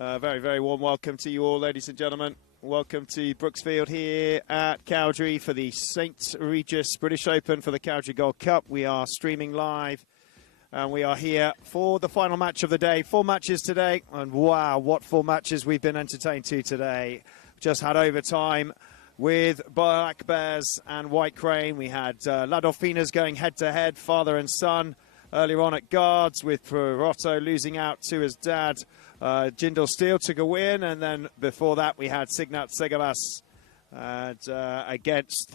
Very, very warm welcome to you all, ladies and gentlemen. Welcome to Brooksfield here at Cowdray for the St. Regis British Open for the Cowdray Gold Cup. We are streaming live and we are here for the final match of the day. 4 matches today, and wow, what 4 matches we've been entertained to today. Just had overtime with Black Bears and White Crane. We had La Dolfinas going head-to-head, father and son. Earlier on at guards with Perotto losing out to his dad. Jindal Steel took a win, and then before that we had Signat Segabas against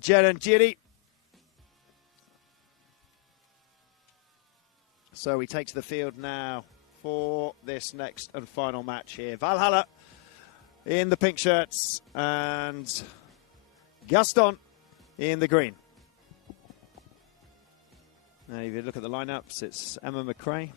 Jeren Giri. So we take to the field now for this next and final match here. Valhalla in the pink shirts and Gaston in the green. Now, if you look at the lineups, it's Emma McRae.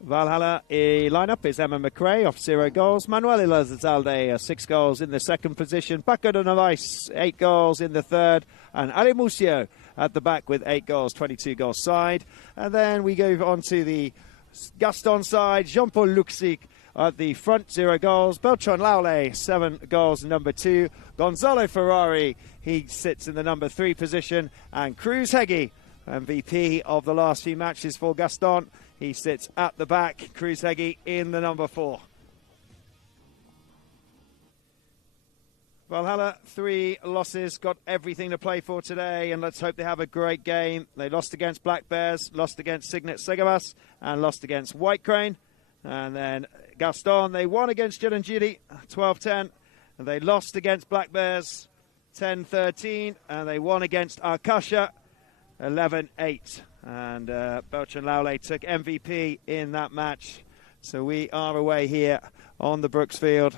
Valhalla lineup is Emma McRae off 0 goals. Manuel Elizalde, 6 goals in the second position. Paco de Novais, 8 goals in the third. And Ali Musio at the back with 8 goals, 22 goal side. And then we go on to the Gaston side. Jean-Paul Luxic at the front, 0 goals. Beltran Laule, 7 goals, number 2. Gonzalo Ferrari, he sits in the number 3 position. And Cruz Heggie, MVP of the last few matches for Gaston, he sits at the back. Cruz Heggie in the number 4. Valhalla, 3 losses, got everything to play for today, and let's hope they have a great game. They lost against Black Bears, lost against Signet Segabas, and lost against White Crane. And then Gaston, they won against Jeren 12-10, and they lost against Black Bears 10-13, and they won against Arkasha 11-8. And Beltran Laule took MVP in that match. So we are away here on the Brooksfield,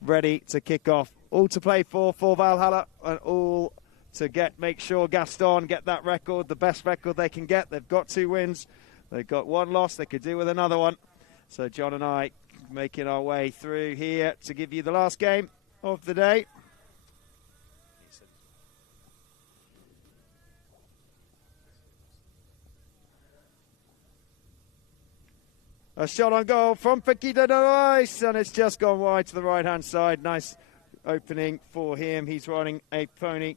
ready to kick off. All to play for Valhalla, and all to make sure Gaston get that record, the best record they can get. They've got 2 wins. They've got 1 loss. They could do with another one. So John and I making our way through here to give you the last game of the day. A shot on goal from Paquito Noyes, and it's just gone wide to the right-hand side. Nice opening for him. He's riding a pony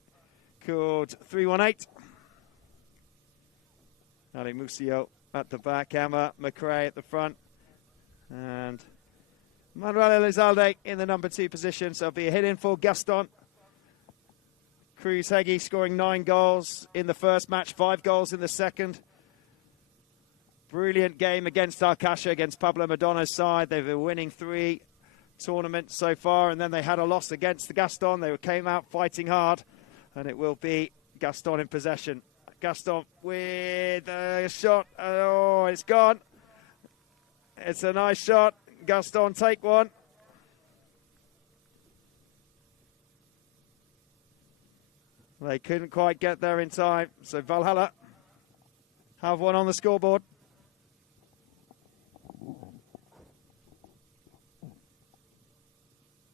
called 318. Ali Musio at the back, Emma McRae at the front. And Manuel Elizalde in the number 2 position, so it'll be a hit in for Gaston. Cruz Heggie scoring 9 goals in the first match, 5 goals in the second. Brilliant game against Arkasha, against Pablo Madonna's side. They've been winning 3 tournaments so far, and then they had a loss against the Gaston. They came out fighting hard, and it will be Gaston in possession. Gaston with a shot. Oh, it's gone. It's a nice shot. Gaston take one. They couldn't quite get there in time. So Valhalla have one on the scoreboard.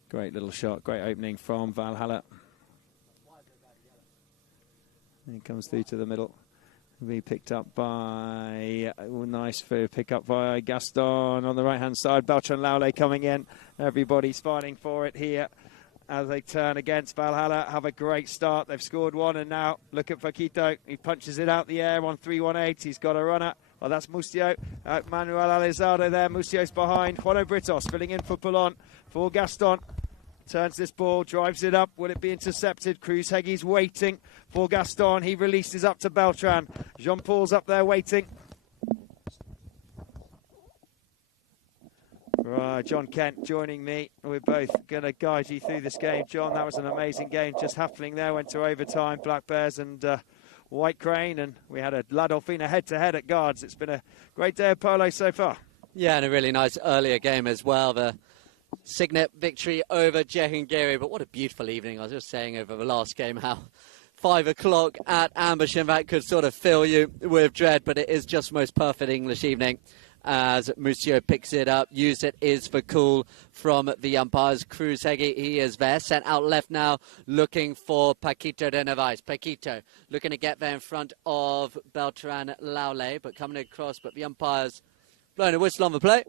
Great little shot. Great opening from Valhalla. He comes through to the middle. Be picked up by, nice pick up by Gaston on the right-hand side. Beltran Laule coming in. Everybody's fighting for it here as they turn against Valhalla. Have a great start. They've scored 1, and now look at Paquito. He punches it out the air on 318. He's got a runner. Oh, that's Musio. Manuel Elizalde there. Musio's behind. Juano Britos filling in for Poulon for Gaston. Turns this ball, drives it up. Will it be intercepted? Cruz Heggie's waiting for Gaston. He releases up to Beltran. Jean-Paul's up there waiting. Right, John Kent joining me. We're both going to guide you through this game. John, that was an amazing game just happening there. Went to overtime, Black Bears and White Crane. And we had a La Dolfina head-to-head at guards. It's been a great day of polo so far. Yeah, and a really nice earlier game as well. The Signet victory over Jehangiri, but what a beautiful evening. I was just saying over the last game how 5 o'clock at Ambush, and that could sort of fill you with dread, but it is just the most perfect English evening. as Musio picks it up. Use it is for cool from the umpires. Cruz Heggie, he is there. Sent out left now, looking for Paquito de Neves. Paquito looking to get there in front of Beltran Laule, but coming across, but the umpires blowing a whistle on the play.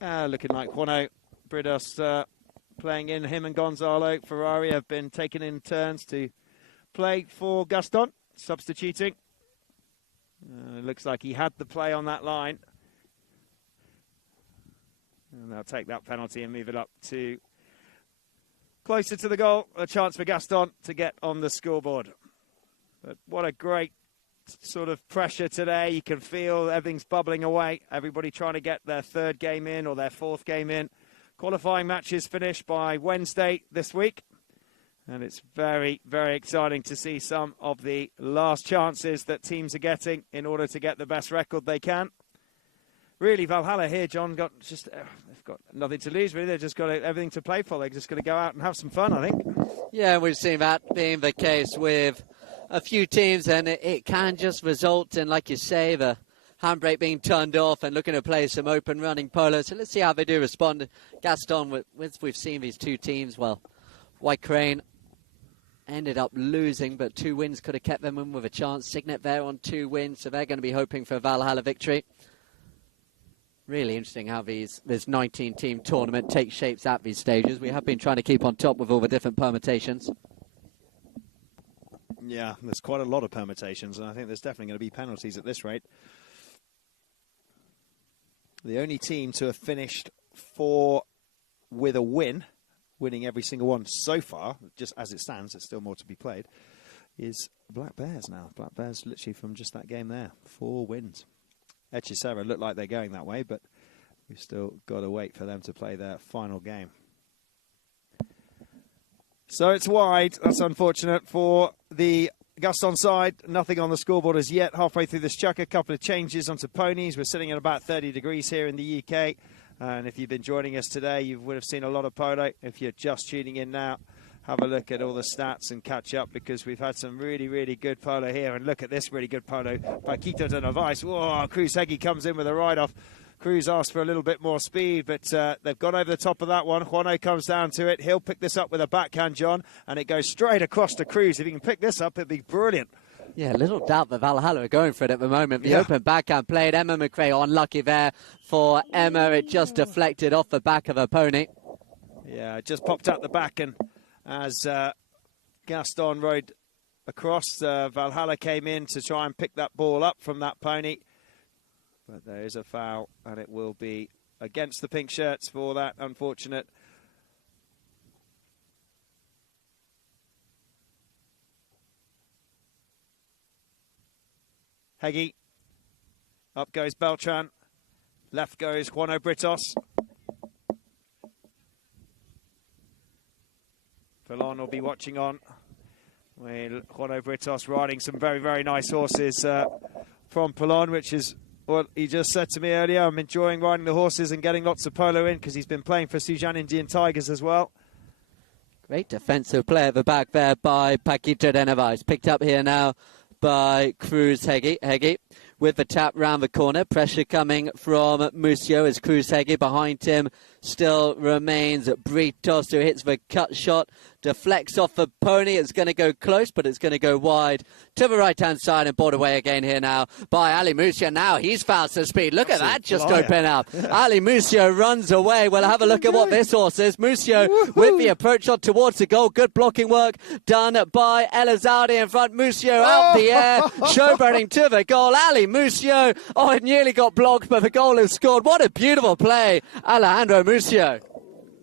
Looking like Juano Bridos playing in. Him and Gonzalo Ferrari have been taken in turns to play for Gaston, substituting. Looks like he had the play on that line. And they'll take that penalty and move it up to closer to the goal. A chance for Gaston to get on the scoreboard. But what a great sort of pressure today. You can feel everything's bubbling away. Everybody trying to get their third game in or their fourth game in. Qualifying matches finish by Wednesday this week. And it's very, very exciting to see some of the last chances that teams are getting in order to get the best record they can. Really, Valhalla here, John, they've got nothing to lose, really. They've just got everything to play for. They're just going to go out and have some fun, I think. Yeah, we've seen that being the case with a few teams, and it can just result in, like you say, the handbrake being turned off and looking to play some open running polo. So let's see how they do respond. Gaston, we've seen these two teams, well, White Crane ended up losing, but 2 wins could have kept them in with a chance. Signet there on 2 wins, so they're going to be hoping for a Valhalla victory. Really interesting how this 19-team tournament takes shapes at these stages. We have been trying to keep on top with all the different permutations. Yeah, there's quite a lot of permutations, and I think there's definitely going to be penalties at this rate. The only team to have finished 4 with a win, winning every single one so far, just as it stands, there's still more to be played, is Black Bears now. Black Bears literally from just that game there, 4 wins. Hechicero look like they're going that way, but we've still got to wait for them to play their final game. So it's wide. That's unfortunate for the Gaston side. Nothing on the scoreboard as yet. Halfway through this chuck, a couple of changes onto ponies. We're sitting at about 30 degrees here in the UK. And if you've been joining us today, you would have seen a lot of polo. If you're just tuning in now, have a look at all the stats and catch up, because we've had some really, really good polo here. And look at this really good polo. Paquito de Neves. Whoa, Cruz Heggie comes in with a ride-off. Cruz asked for a little bit more speed, but they've gone over the top of that one. Juano comes down to it. He'll pick this up with a backhand, John, and it goes straight across to Cruz. If he can pick this up, it'd be brilliant. Yeah, little doubt that Valhalla are going for it at the moment. The open backhand played. Emma McRae unlucky there for Emma. It just deflected off the back of her pony. Yeah, it just popped out the back, and as Gaston rode across, Valhalla came in to try and pick that ball up from that pony. But there is a foul, and it will be against the pink shirts for that, unfortunate. Heggie. Up goes Beltran. Left goes Juano Britos. Fallon will be watching on. Juano Britos riding some very, very nice horses from Fallon, which is what he just said to me earlier. I'm enjoying riding the horses and getting lots of polo in, because he's been playing for Sujan Indian Tigers as well. Great defensive play at the back there by Paquito de Neves. Picked up here now by Cruz Heggie. Heggie with the tap round the corner. Pressure coming from Musio as Cruz Heggie behind him. Still remains Britos, who hits the cut shot. Deflects off the pony. It's going to go close, but it's going to go wide to the right-hand side and brought away again here now by Ali Musio. Now he's found some speed. Look at that, just open up. Ali Musio runs away. We'll have a look at what this horse is. Musio with the approach shot towards the goal. Good blocking work done by Elizalde in front. Musio out the air, showboating to the goal. Ali Musio, it nearly got blocked, but the goal is scored. What a beautiful play, Alejandro Musio.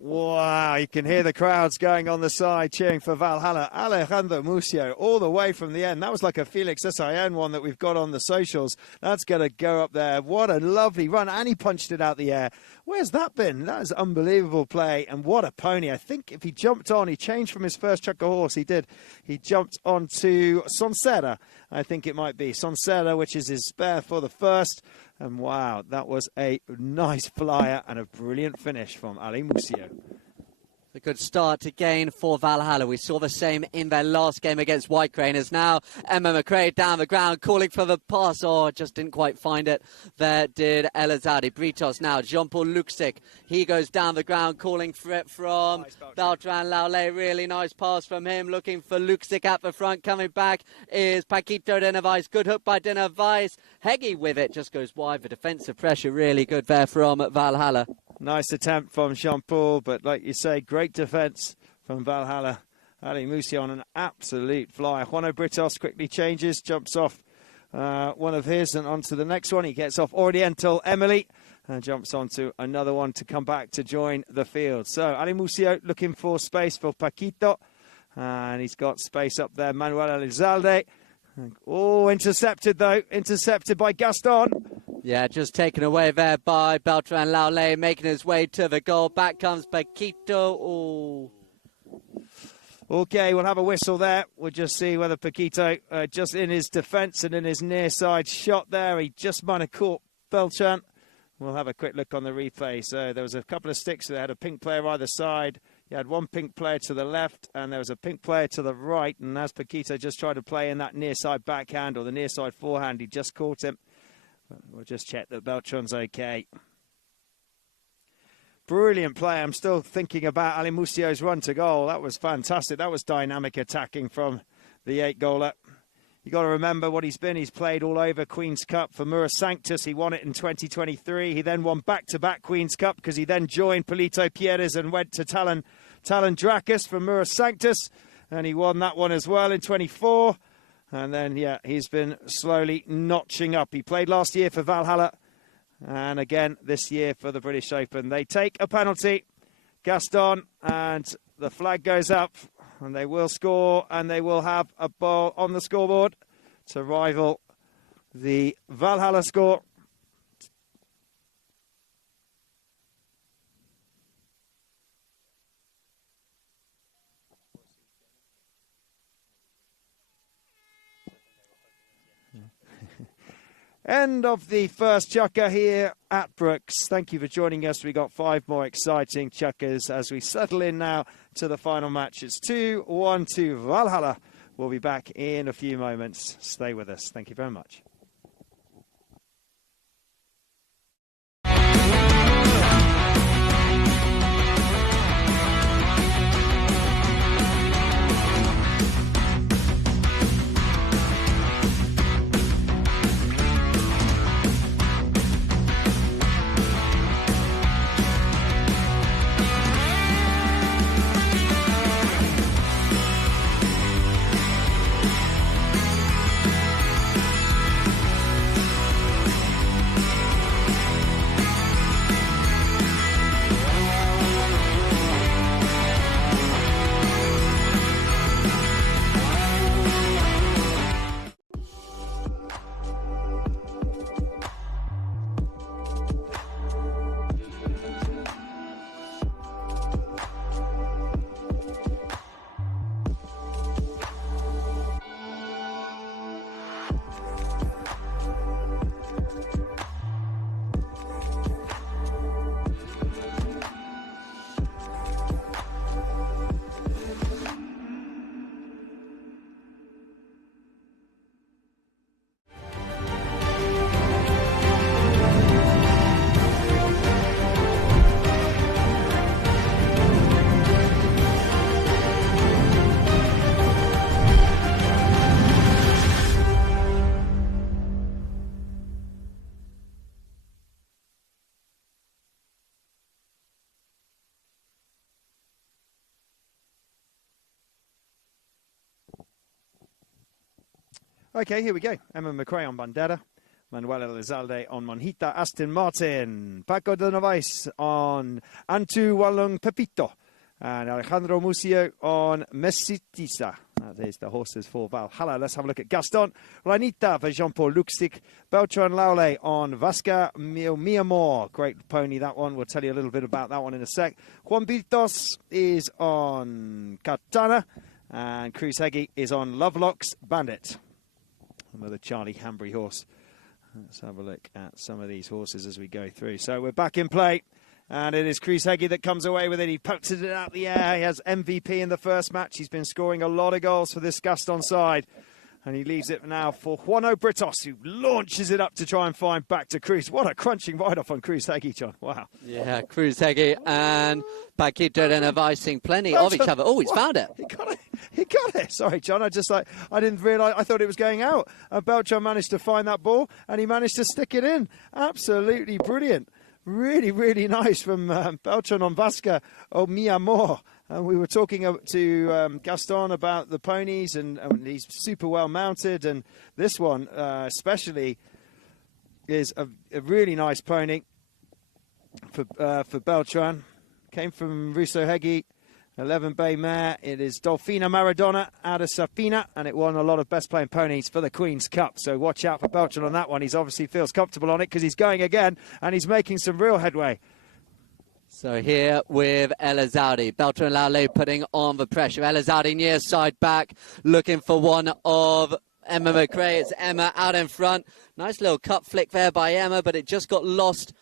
Wow, you can hear the crowds going on the side cheering for Valhalla. Alejandro Musio all the way from the end. That was like a Felix S.I.N. one that we've got on the socials. That's going to go up there. What a lovely run. And he punched it out the air. Where's that been? That is unbelievable play. And what a pony. I think if he jumped on, he changed from his first chucker horse. He did. He jumped onto Sonsera. I think it might be Sonsera, which is his spare for the first. And wow, that was a nice flyer and a brilliant finish from Ali Musio. A good start again for Valhalla. We saw the same in their last game against White Crane. As now Emma McRae down the ground calling for the pass. Oh, just didn't quite find it. There did Elazadi. Britos now. Jean-Paul Luksik. He goes down the ground calling for it from Beltran Laule. Really nice pass from him. Looking for Luksik at the front. Coming back is Paquito Denavais. Good hook by Denavais. Heggie with it. Just goes wide. The defensive pressure really good there from Valhalla. Nice attempt from Jean-Paul, but like you say, great defence from Valhalla. Ali Musi on an absolute flyer. Juano Britos quickly changes, jumps off one of his and onto the next one. He gets off Oriental Emily and jumps onto another one to come back to join the field. So Ali Musio looking for space for Paquito, and he's got space up there. Manuel Elizalde. Oh, intercepted though. Intercepted by Gaston. Yeah, just taken away there by Beltran Laule, making his way to the goal. Back comes Paquito. Oh. Okay, we'll have a whistle there. We'll just see whether Paquito, just in his defence and in his near side shot there, he just might have caught Beltran. We'll have a quick look on the replay. So there was a couple of sticks that had a pink player either side. You had one pink player to the left and there was a pink player to the right. And as Paquito just tried to play in that near side backhand or the near side forehand, he just caught him. We'll just check that Beltran's okay. Brilliant play. I'm still thinking about Ali Musio's run to goal. That was fantastic. That was dynamic attacking from the 8-goaler. You got to remember what he's been. He's played all over Queen's Cup for Mura Sanctus. He won it in 2023. He then won back-to-back Queen's Cup because he then joined Polito Pierres and went to Talon Dracus for Mura Sanctus. And he won that one as well in 24. And then, yeah, he's been slowly notching up. He played last year for Valhalla and again this year for the British Open. They take a penalty, Gaston, and the flag goes up and they will score and they will have a ball on the scoreboard to rival the Valhalla score. End of the first chukker here at Brooks. Thank you for joining us. We got 5 more exciting chukkers as we settle in now to the final match. It's 2-1 to Valhalla. We'll be back in a few moments. Stay with us. Thank you very much. Okay, here we go. Emma McRae on Bandera. Manuel Elizalde on Monjita. Aston Martin. Paco Donavais on Antu Walung Pepito. And Alejandro Musio on Mesitisa. There's the horses for Valhalla. Let's have a look at Gaston. Ranita for Jean-Paul Luksik. Beltran Laule on Vasca Miamor. Great pony, that one. We'll tell you a little bit about that one in a sec. Juan Britos is on Katana. And Cruz Heggie is on Lovelock's Bandit. Another Charlie Hambry horse. Let's have a look at some of these horses as we go through. So we're back in play. And it is Cruz Heggie that comes away with it. He pokes it out the air. He has MVP in the first match. He's been scoring a lot of goals for this Gaston side. And he leaves it now for Juano Britos, who launches it up to try and find back to Cruz. What a crunching ride-off on Cruz Heggie, John. Wow. Yeah, Cruz Heggie and Paquito de Nevai seeing plenty of each other. Oh, he's found it. He got it. Sorry, John. I didn't realise. I thought it was going out. And Beltran managed to find that ball, and he managed to stick it in. Absolutely brilliant. Really, really nice from Beltran on Vasca of Mi Amor. We were talking to Gaston about the ponies, and he's super well mounted. And this one, especially, is a really nice pony for Beltran. Came from Russo Heggie, 11 Bay mare. It is Dolfina Maradona out of Sapina, and it won a lot of best playing ponies for the Queen's Cup. So watch out for Beltran on that one. He's obviously feels comfortable on it because he's going again, and he's making some real headway. So here with Elizalde, Beltran Laule putting on the pressure. Elizalde near side back, looking for one of Emma McRae. It's Emma out in front. Nice little cut flick there by Emma, but it just got lost.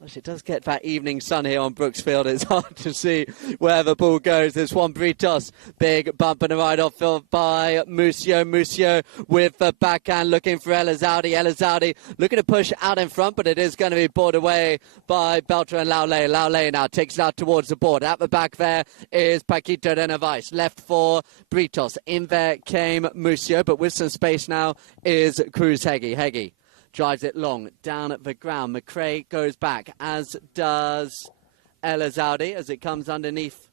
Well, it does get that evening sun here on Brooksfield. It's hard to see where the ball goes. There's Juan Britos. Big bump and a ride-off by Musio. Musio with the backhand looking for Elizalde. Elizalde looking to push out in front, but it is going to be bought away by Beltran Laule. Laule now takes it out towards the board. At the back there is Paquito de Nevais. Left for Britos. In there came Musio, but with some space now is Cruz Heggie. Heggie drives it long, down at the ground. McRae goes back, as does Elizalde, as it comes underneath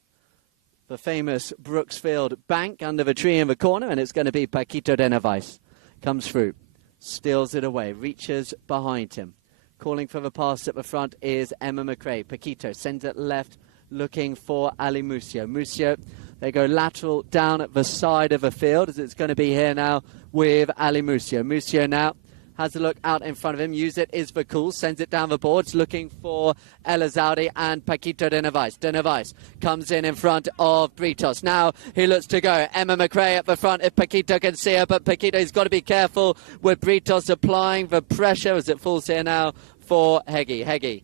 the famous Brooksfield bank under the tree in the corner, and it's going to be Paquito de Nevais. Comes through, steals it away, reaches behind him. Calling for the pass at the front is Emma McRae. Paquito sends it left, looking for Ali Musio. Musio, they go lateral down at the side of the field, as it's going to be here now with Ali Musio. Musio now has a look out in front of him. Use it is the cool. Sends it down the boards. Looking for Elizalde and Paquito de Nevais. De Nevais comes in front of Britos. Now he looks to go. Emma McRae at the front if Paquito can see her. But Paquito's got to be careful with Britos applying the pressure as it falls here now for Heggie. Heggie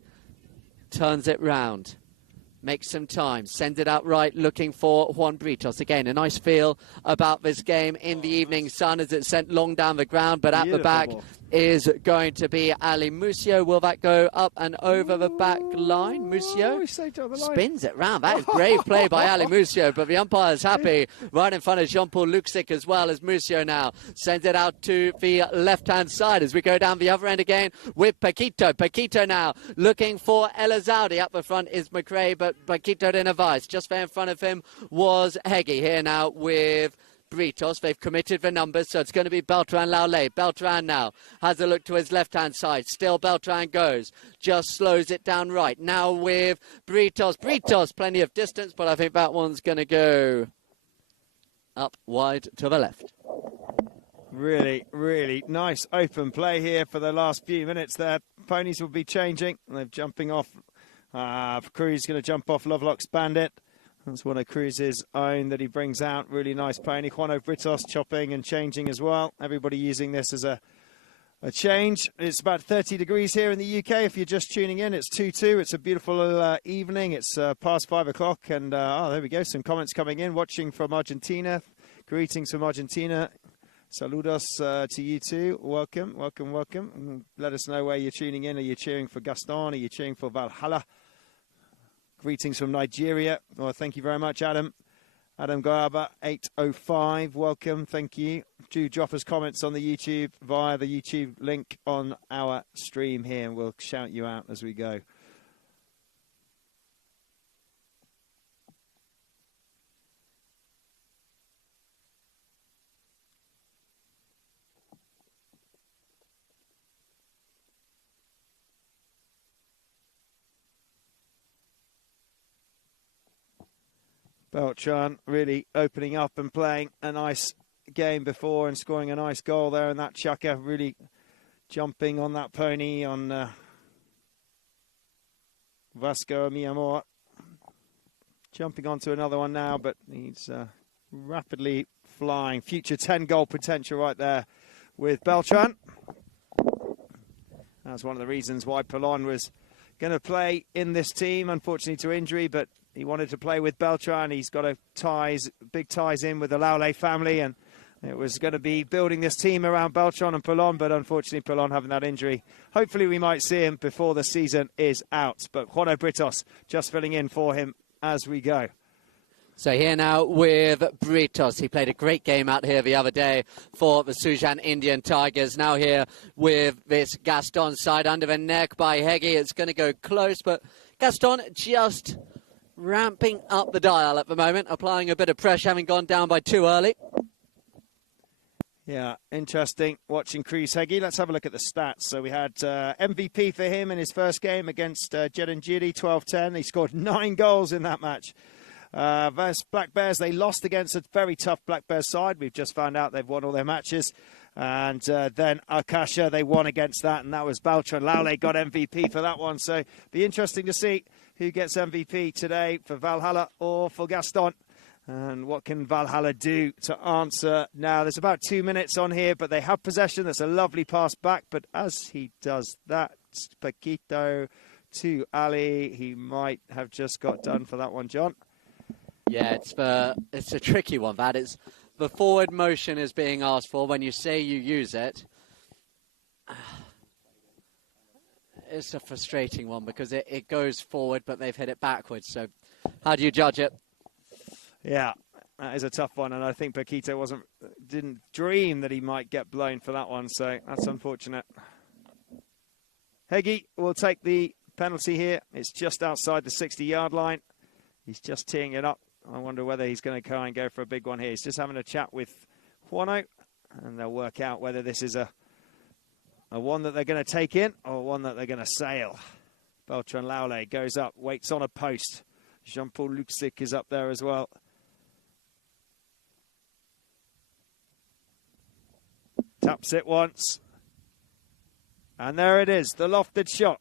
turns it round. Makes some time, sends it out right, looking for Juan Britos. Again, a nice feel about this game in the evening sun as it's sent long down the ground, but at the back is going to be Ali Musio. Will that go up and over the back line? Musio spins it round. That is brave play by Ali Musio, but the umpire is happy. Right in front of Jean-Paul Luxic as well as Musio now. Sends it out to the left-hand side as we go down the other end again with Paquito. Paquito now looking for Elizalde. Up the front is McRae, but Paquito de Nevais. Just there in front of him was Heggie. Here now with Britos. They've committed the numbers, so it's going to be Beltran Laule. Beltran now has a look to his left-hand side. Still Beltran goes. Just slows it down right. Now with Britos. Britos, plenty of distance, but I think that one's going to go up wide to the left. Really, really nice open play here for the last few minutes there. Ponies will be changing. They're jumping off. Cruz going to jump off Lovelock's Bandit. That's one of Cruz's own that he brings out. Really nice pony. Juano Britos chopping and changing as well. Everybody using this as a change. It's about 30 degrees here in the UK. If you're just tuning in, it's 2-2. It's a beautiful evening. It's past 5 o'clock. And there we go. Some comments coming in. Watching from Argentina. Greetings from Argentina. Saludos to you too. Welcome, welcome, welcome. Let us know where you're tuning in. Are you cheering for Gaston? Are you cheering for Valhalla? Greetings from Nigeria. Well, thank you very much, Adam. Adam Gaba, 805. Welcome. Thank you. Do drop us comments on the YouTube via the YouTube link on our stream here, and we'll shout you out as we go. Beltran really opening up and playing a nice game before and scoring a nice goal there. And that chucker really jumping on that pony on Vasco Mi Amor. Jumping onto another one now, but he's rapidly flying. Future 10-goal potential right there with Beltran. That's one of the reasons why Poulon was going to play in this team, unfortunately to injury, but he wanted to play with Beltran. He's got big ties in with the Laule family, and it was going to be building this team around Beltran and Poulon, but unfortunately Poulon having that injury. Hopefully we might see him before the season is out, but Juano Britos just filling in for him as we go. So here now with Britos. He played a great game out here the other day for the Sujan Indian Tigers. Now here with this Gaston side under the neck by Heggie. It's going to go close, but Gaston just ramping up the dial at the moment, applying a bit of pressure, having gone down by too early. Yeah, interesting watching Cruz Heggie. Let's have a look at the stats. So we had MVP for him in his first game against Jedinjiri, 12-10. He scored 9 goals in that match. Versus Black Bears, they lost against a very tough Black Bears side. We've just found out they've won all their matches. And then Akasha, they won against that, and that was Beltran. Laule got MVP for that one. So be interesting to see who gets MVP today for Valhalla or for Gaston. And what can Valhalla do to answer now? There's about 2 minutes on here, but they have possession. That's a lovely pass back. But as he does that, Paquito to Ali, he might have just got done for that one, John. Yeah, it's a tricky one, that is. The forward motion is being asked for when you say you use it. It's a frustrating one because it goes forward, but they've hit it backwards. So how do you judge it? Yeah, that is a tough one, and I think Paquito didn't dream that he might get blown for that one, so that's unfortunate. Heggie will take the penalty here. It's just outside the 60-yard line. He's just teeing it up. I wonder whether he's going to try and go for a big one here. He's just having a chat with Juano, and they'll work out whether this is a one that they're going to take in or one that they're going to sail. Beltran Laule goes up, waits on a post. Jean-Paul Luxic is up there as well. Taps it once. And there it is, the lofted shot.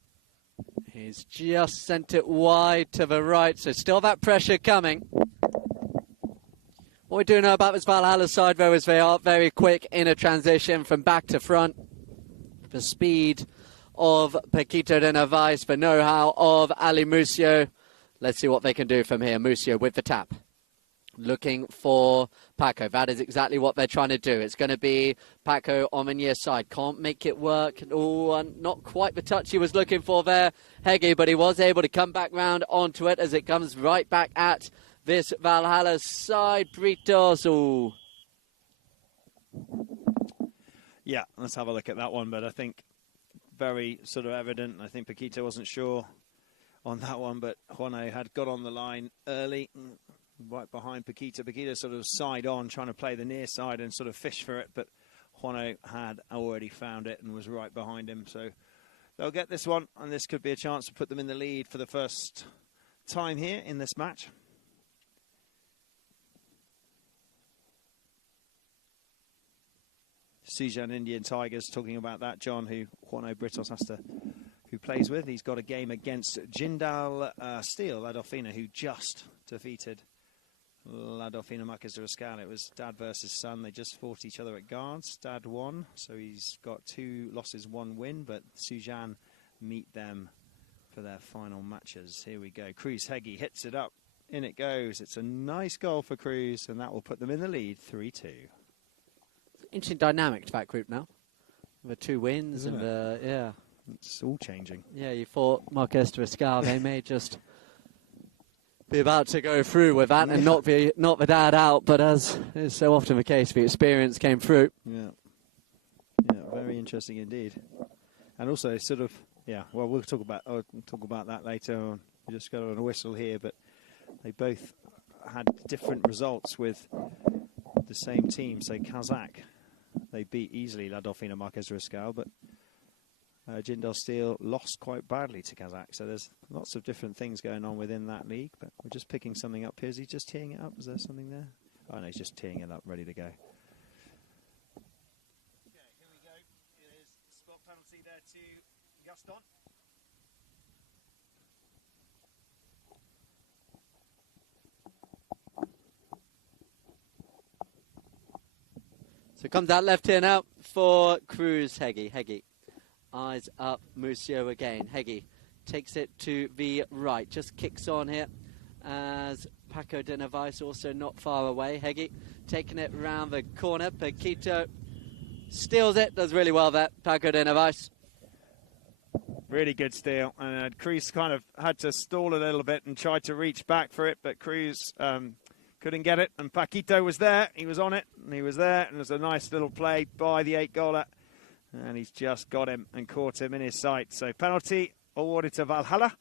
He's just sent it wide to the right, so still that pressure coming. What we do know about this Valhalla side, though, is they are very quick in a transition from back to front. The speed of Paquito de Narvaez, the know-how of Ali Musio. Let's see what they can do from here. Musio with the tap. Looking for Paco. That is exactly what they're trying to do. It's going to be Paco on the near side. Can't make it work. Oh, not quite the touch he was looking for there, Heggie, but he was able to come back round onto it as it comes right back at this Valhalla side. Britos. Ooh. Yeah, let's have a look at that one, but I think very sort of evident. I think Paquito wasn't sure on that one, but Juano had got on the line early. Right behind Paquito. Paquito sort of side on, trying to play the near side and sort of fish for it, but Juano had already found it and was right behind him. So they'll get this one, and this could be a chance to put them in the lead for the first time here in this match. Sujan Indian Tigers, talking about that, John, who Juano Britos who plays with. He's got a game against Jindal Steel, La Dauphina, who just defeated La Dauphina Marquez de Riscal. It was dad versus son. They just fought each other at guards. Dad won, so he's got 2 losses, 1 win, but Sujan meet them for their final matches. Here we go. Cruz Heggie hits it up. In it goes. It's a nice goal for Cruz, and that will put them in the lead, 3-2. Interesting dynamic to that group now. The 2 wins. Isn't and yeah. It's all changing. Yeah, you thought Marquez de Riscal, they may just be about to go through with that and knock the dad out, but as is so often the case, the experience came through. Yeah, very interesting indeed. And also, sort of, yeah. Well, we'll talk about that later on. We just got on a whistle here, but they both had different results with the same team. So Kazakh, they beat easily La Dauphina Marquez de Riscal, but Jindal Steel lost quite badly to Kazakh. So there's lots of different things going on within that league, but we're just picking something up here. Is he just teeing it up? Is there something there? Oh no, he's just teeing it up, ready to go. Okay, here we go. It is the spot penalty there to Gaston. So comes out left here now for Cruz Heggie. Heggie. Eyes up, Musio again. Heggie takes it to the right. Just kicks on here as Paco de Narvaez also not far away. Heggie taking it round the corner. Paquito steals it, does really well there, Paco de Narvaez. Really good steal, and Cruz kind of had to stall a little bit and tried to reach back for it, but Cruz couldn't get it, and Paquito was there, he was on it, and he was there, and it was a nice little play by the 8-goaler, and he's just got him and caught him in his sight. So penalty awarded to Valhalla,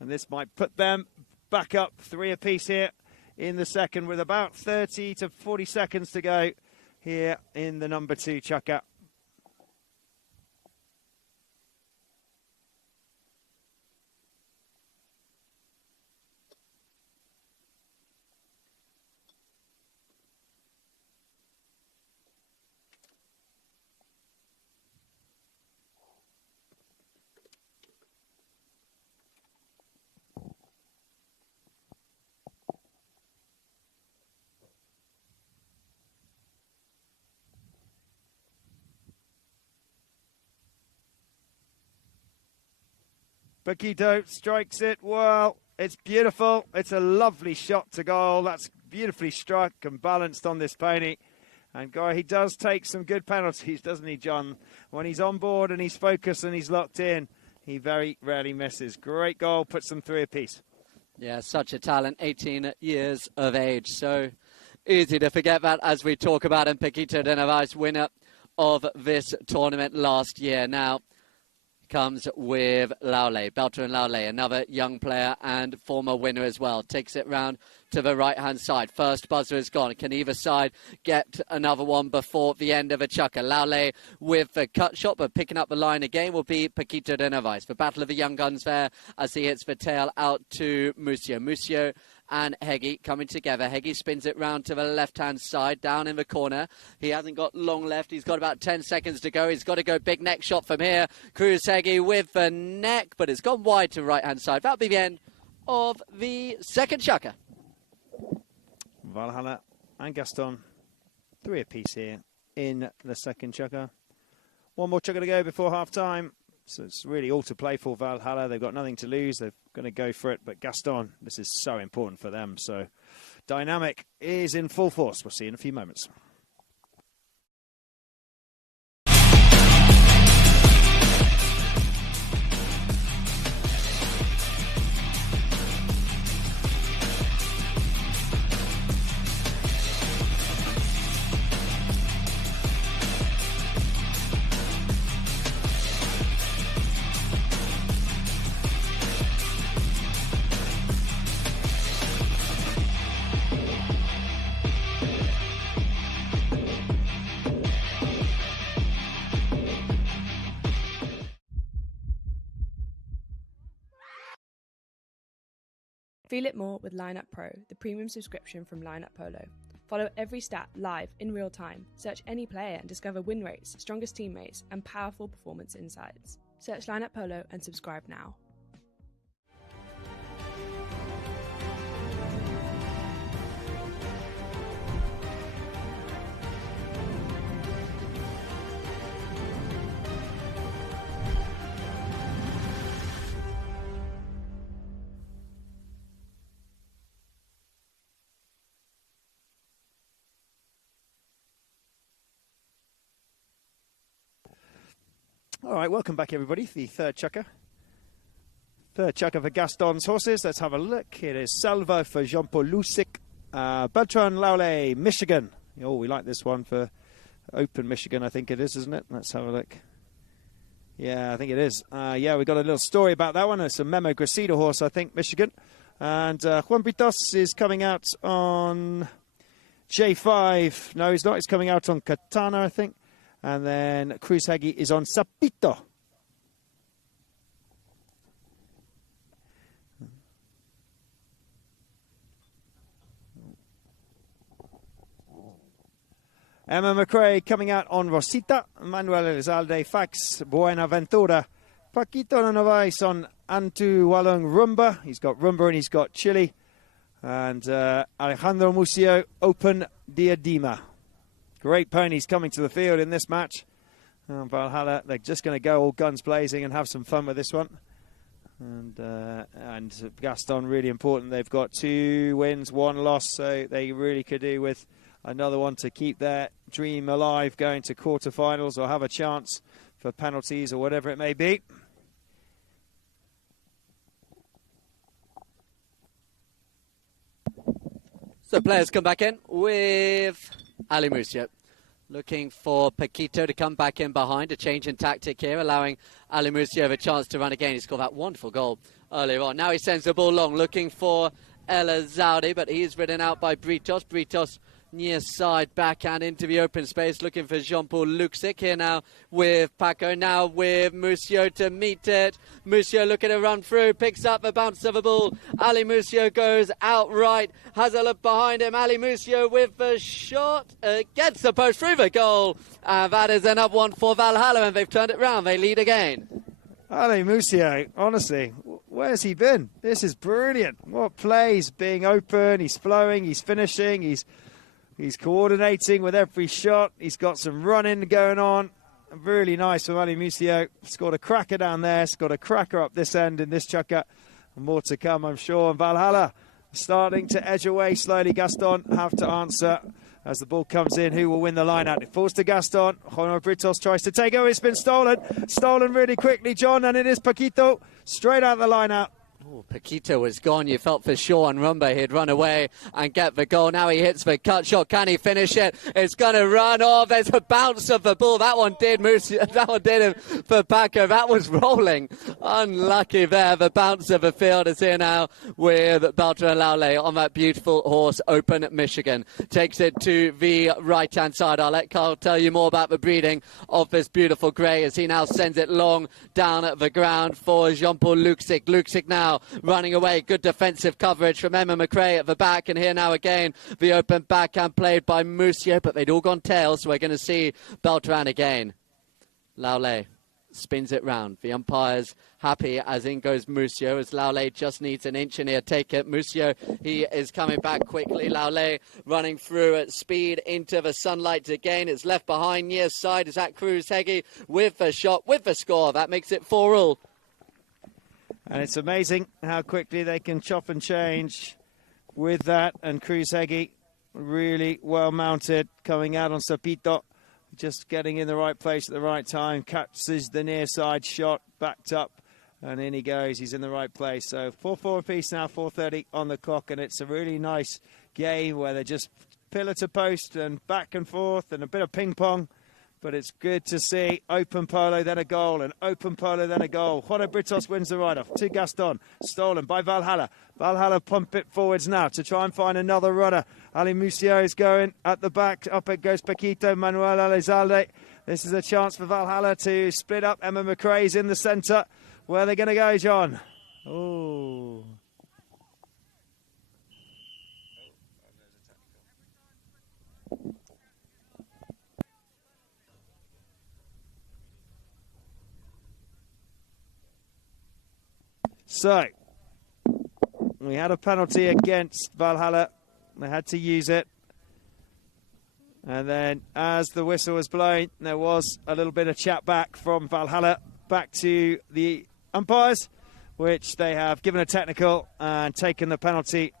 and this might put them back up 3 apiece here in the second with about 30 to 40 seconds to go here in the number 2 chukker. Paquito strikes it well. It's beautiful. It's a lovely shot to goal. That's beautifully struck and balanced on this pony. And guy, he does take some good penalties, doesn't he, John? When he's on board and he's focused and he's locked in, he very rarely misses. Great goal, puts them 3 apiece. Yeah, such a talent, 18 years of age. So easy to forget that as we talk about him. Paquito de Narvaez, winner of this tournament last year. Now comes with Laule, Beltran Laule, another young player and former winner as well. Takes it round to the right-hand side. First buzzer is gone. Can either side get another one before the end of a chukker? Laule with the cut shot, but picking up the line again will be Paquito de Narvaez. The battle of the young guns there as he hits the tail out to Musio. Musio and Heggie coming together. Heggie spins it round to the left-hand side, down in the corner. He hasn't got long left. He's got about 10 seconds to go. He's got to go big neck shot from here. Cruz Heggie with the neck, but it's gone wide to right-hand side. That'll be the end of the second chukker. Valhalla and Gaston, 3 apiece here in the second chukker. One more chukker to go before half-time. So it's really all to play for Valhalla. They've got nothing to lose. They're going to go for it. But Gaston, this is so important for them. So dynamic is in full force. We'll see in a few moments. Feel it more with Lineup Pro, the premium subscription from Lineup Polo. Follow every stat live in real time. Search any player and discover win rates, strongest teammates, and powerful performance insights. Search Lineup Polo and subscribe now. All right, welcome back, everybody. The third chukker. Third chukker for Gaston's horses. Let's have a look. It is Salva for Jean-Paul Lusic. Beltran Laule, Michigan. Oh, we like this one for Open Michigan, I think it is, isn't it? Let's have a look. Yeah, I think it is. Yeah, we got a little story about that one. It's a Memo Gracida horse, I think, Michigan. And Juan Britos is coming out on J5. No, he's not. He's coming out on Katana, I think. And then Cruz Heggie is on Sapito. Emma McRae coming out on Rosita. Manuel Elizalde, Fax, Buenaventura. Paquito de Narvaez on Antu Walung Rumba. He's got Rumba and he's got Chile. And Alejandro Musio, Open Diadema. Great ponies coming to the field in this match. Valhalla, they're just going to go all guns blazing and have some fun with this one. And Gaston really important. They've got 2 wins, 1 loss, so they really could do with another one to keep their dream alive, going to quarterfinals or have a chance for penalties or whatever it may be. So players come back in with Ali Musio. Looking for Paquito to come back in behind. A change in tactic here, allowing Ali Musio a chance to run again. He scored that wonderful goal earlier on. Now he sends the ball long, looking for El Azaudi, but he's ridden out by Britos. Britos near side backhand into the open space, looking for Jean-Paul Luxic. Here now with Paco, now with Musio to meet it. Musio looking to run through, picks up the bounce of the ball. Ali Musio goes outright, has a look behind him. Ali Musio with the shot, gets the post through the goal, and that is another one for Valhalla, and they've turned it round. They lead again. Ali Musio, honestly, where's he been? This is brilliant. What plays, being open, he's flowing, he's finishing, he's coordinating with every shot. He's got some running going on. Really nice from Ali Musio. Scored a cracker down there. Scored a cracker up this end in this chukker. More to come, I'm sure. And Valhalla starting to edge away slowly. Gaston have to answer as the ball comes in. Who will win the line-out? It falls to Gaston. Juan Britos tries to take over. It's been stolen. Stolen really quickly, John. And it is Paquito straight out the line-out. Oh, Paquito was gone. You felt for sure on Rumba he'd run away and get the goal. Now he hits the cut shot. Can he finish it? It's going to run off. There's a bounce of the ball. That one did that one did him for Paco. That was rolling. Unlucky there. The bounce of the field is here now with Bertrand Laulay on that beautiful horse, Open Michigan. Takes it to the right-hand side. I'll let Carl tell you more about the breeding of this beautiful grey as he now sends it long down at the ground for Jean-Paul Luxic. Luxic now running away. Good defensive coverage from Emma McRae at the back, and here now again the open backhand played by Musio, but they'd all gone tails, so we're going to see Beltran again. Laulay spins it round. The umpire's happy as in goes Musio, as Laulay just needs an inch and he'll take it. Musio, he is coming back quickly. Laulay running through at speed into the sunlight again. It's left behind near side. Is that Cruz Heggie with the shot, with the score. That makes it 4-all. And it's amazing how quickly they can chop and change with that. And Cruz Heggie really well mounted, coming out on Sapito, just getting in the right place at the right time. Catches the near side shot, backed up, and in he goes. He's in the right place. So 4-4 apiece now, 4:30 on the clock. And it's a really nice game where they're just pillar to post and back and forth and a bit of ping pong. But it's good to see open polo, then a goal, and open polo, then a goal. Juan Britos wins the ride-off to Gaston. Stolen by Valhalla. Valhalla pump it forwards now to try and find another runner. Ali Musio is going at the back. Up it goes Paquito, Manuel Elizalde. This is a chance for Valhalla to split up. Emma McRae's in the centre. Where are they going to go, John? Oh. So, we had a penalty against Valhalla. They had to use it. And then as the whistle was blowing, there was a little bit of chat back from Valhalla back to the umpires, which they have given a technical and taken the penalty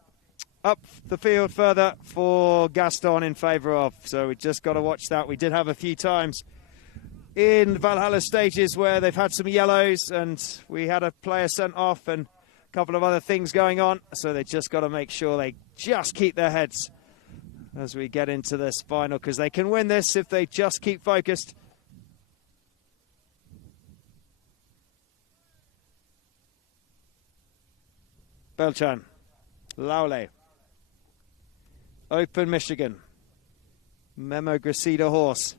up the field further for Gaston in favour of. So we just got to watch that. We did have a few times in Valhalla stages where they've had some yellows and we had a player sent off and a couple of other things going on. So they just got to make sure they just keep their heads as we get into this final, because they can win this if they just keep focused. Beltran, Laulay, Open Michigan, Memo Gracida horse.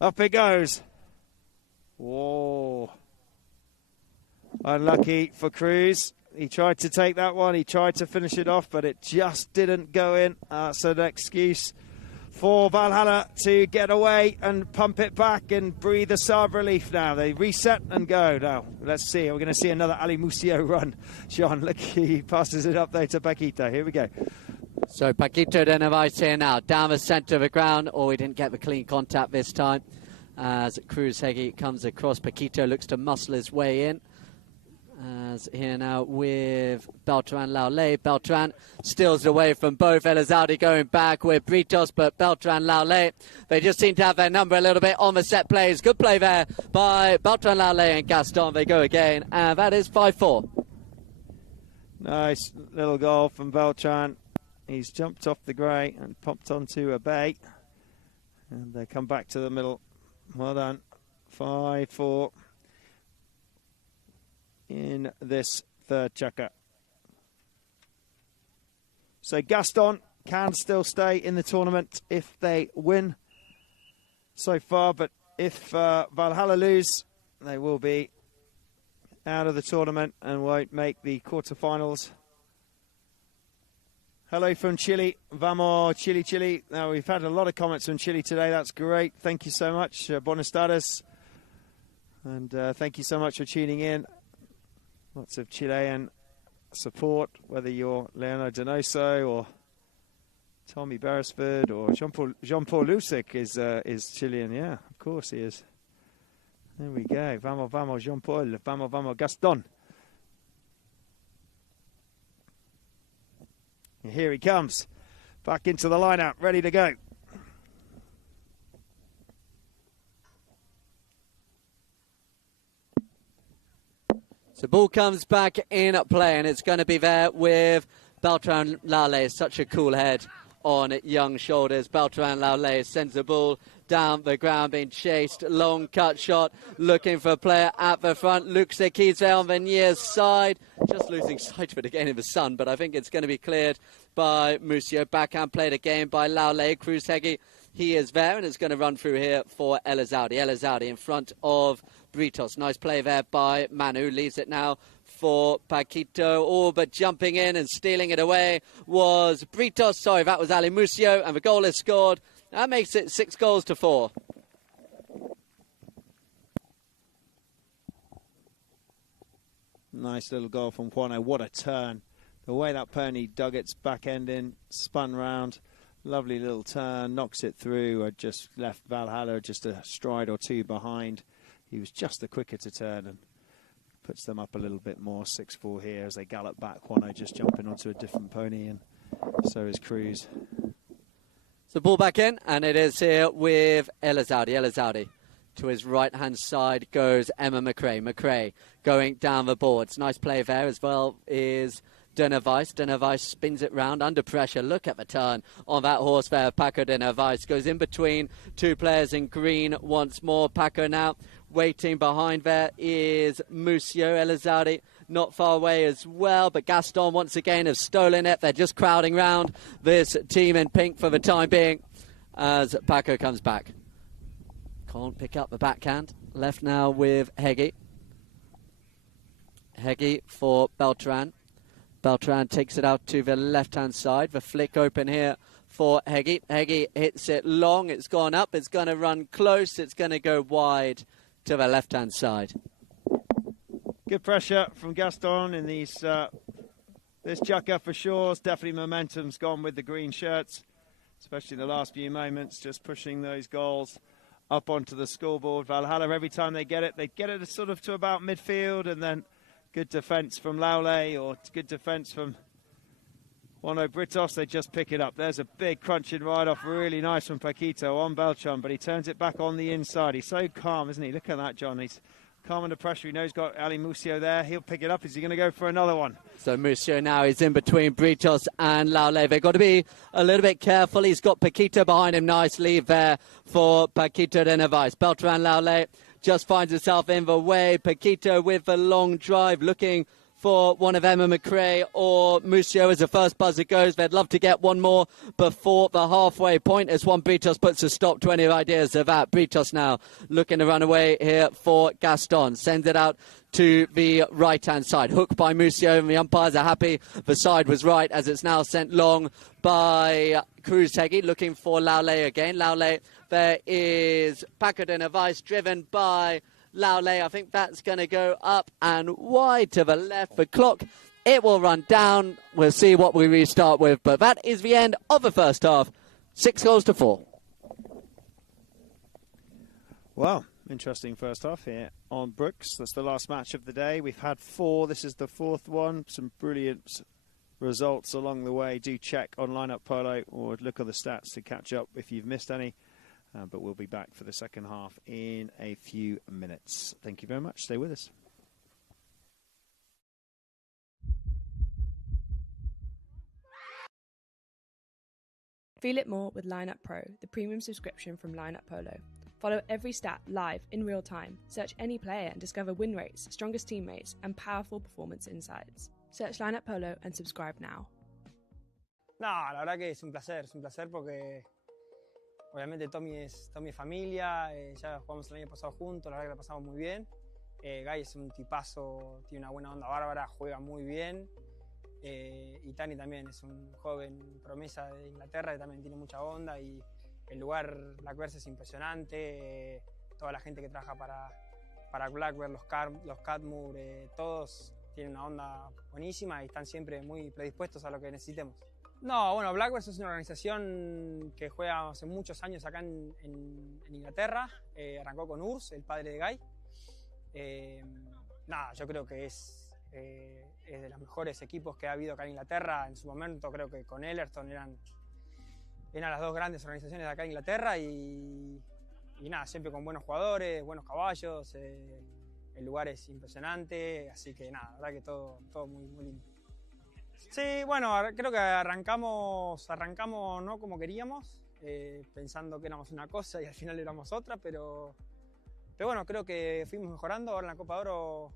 Up it goes. Whoa. Unlucky for Cruz. He tried to take that one. He tried to finish it off, but it just didn't go in. So an excuse for Valhalla to get away and pump it back and breathe a sigh of relief now. They reset and go. Now, let's see. We're going to see another Ali Musio run. Sean, look, he passes it up there to Paquito. Here we go. So Paquito Denevais here now, down the centre of the ground. Oh, he didn't get the clean contact this time. as Cruz Heggie comes across. Paquito looks to muscle his way in. As here now with Beltran Laulay. Beltran steals away from both. Elizalde going back with Britos, but Beltran Laulay, they just seem to have their number a little bit on the set plays. Good play there by Beltran Laulay and Gaston. They go again, and that is 5-4. Nice little goal from Beltran. He's jumped off the grey and popped onto a bay. And they come back to the middle. Well done. 5-4 in this third chukker. So Gaston can still stay in the tournament if they win so far, but if Valhalla lose, they will be out of the tournament and won't make the quarterfinals. Hello from Chile. Vamos, Chile, Chile. Now, we've had a lot of comments from Chile today. That's great. Thank you so much. Buenas tardes. And thank you so much for tuning in. Lots of Chilean support, whether you're Leonardo Donoso or Tommy Beresford or Jean-Paul Lusic is Chilean. Yeah, of course he is. There we go. Vamos, vamos, Jean-Paul. Vamos, vamos, Gaston. And here he comes. Back into the lineup, ready to go. So ball comes back in play, and it's going to be there with Beltran Laulay. Such a cool head on young shoulders. Beltran Laulay sends the ball down the ground, being chased. Long cut shot, looking for a player at the front. Luc Sequis there on the near side. Just losing sight of it again in the sun, but I think it's going to be cleared by Musio. Backhand played again by Laulay. Cruz Heggie, he is there, and it's going to run through here for Elizalde. Elizalde in front of Britos. Nice play there by Manu. Leaves it now for Paquito. All but jumping in and stealing it away was Britos. Sorry, that was Ali Musio, and the goal is scored. That makes it 6-4. Nice little goal from Juano. What a turn. The way that pony dug its back end in, spun round. Lovely little turn, knocks it through. Just left Valhalla just a stride or two behind. He was just the quicker to turn and puts them up a little bit more. 6-4 here as they gallop back. Juano just jumping onto a different pony, and so is Cruz. So ball back in, and it is here with Elizalde. Elizalde to his right-hand side goes Emma McRae. McRae going down the boards. Nice play there as well is De Nervais. De Nervais spins it round under pressure. Look at the turn on that horse there. Paco De Nervais goes in between two players in green once more. Paco now waiting behind. There is Musio. Elizalde not far away as well, but Gaston once again have stolen it. They're just crowding round this team in pink for the time being as Paco comes back. Can't pick up the backhand. Left now with Heggie. Heggie for Beltran. Beltran takes it out to the left-hand side. The flick open here for Heggie. Heggie hits it long. It's gone up. It's going to run close. It's going to go wide to the left-hand side. Good pressure from Gaston in these this chukker for sure. It's definitely momentum's gone with the green shirts, especially the last few moments, just pushing those goals up onto the scoreboard. Valhalla, every time they get it sort of to about midfield, and then good defence from Laulay or good defence from Juano Britos. They just pick it up. There's a big crunching ride off, really nice from Paquito on Beltran, but he turns it back on the inside. He's so calm, isn't he? Look at that, John. He's calm under pressure. He knows he's got Ali Musio there. He'll pick it up. Is he going to go for another one? So Musio now is in between Britos and Laulay. They've got to be a little bit careful. He's got Paquito behind him. Nice leave there for Paquito De Nervais. Beltran Laulay just finds himself in the way. Paquito with a long drive looking for one of Emma McRae or Musio as the first buzzer goes. They'd love to get one more before the halfway point as Juan Britos puts a stop to any ideas of that. Britos now looking to run away here for Gaston. Sends it out to the right-hand side. Hooked by Musio, and the umpires are happy. The side was right as it's now sent long by Cruz Heggie, looking for Laulay again. Laulay, there is Paco De Nervais, driven by Laulay. I think that's going to go up and wide to the left. The clock, it will run down. We'll see what we restart with. But that is the end of the first half. 6-4. Well, interesting first half here on Brooks. That's the last match of the day. We've had 4. This is the 4th one. Some brilliant results along the way. Do check on Lineup Polo or look at the stats to catch up if you've missed any. But we'll be back for the second half in a few minutes. Thank you very much. Stay with us. Feel it more with Lineup Pro, the premium subscription from Lineup Polo. Follow every stat live in real time. Search any player and discover win rates, strongest teammates, and powerful performance insights. Search Lineup Polo and subscribe now. No, la verdad que es un placer porque obviamente Tommy es familia, ya jugamos el año pasado juntos, la verdad que la pasamos muy bien. Guy es un tipazo, tiene una buena onda bárbara, juega muy bien. Y Tani también es un joven promesa de Inglaterra que también tiene mucha onda y el lugar Blackbirds es impresionante, toda la gente que trabaja para Blackbird, los Catmure, todos tienen una onda buenísima y están siempre muy predispuestos a lo que necesitemos. No, bueno, Blackbirds es una organización que juega hace muchos años acá en Inglaterra, arrancó con Urs, el padre de Guy. Nada, yo creo que es de los mejores equipos que ha habido acá en Inglaterra. En su momento creo que con Ellerton eran las 2 grandes organizaciones de acá en Inglaterra y nada, siempre con buenos jugadores, buenos caballos, el lugar es impresionante, así que nada, la verdad que todo muy, muy lindo. Sí, bueno, creo que arrancamos no como queríamos, pensando que éramos una cosa y al final éramos otra, pero bueno, creo que fuimos mejorando. Ahora en la Copa de Oro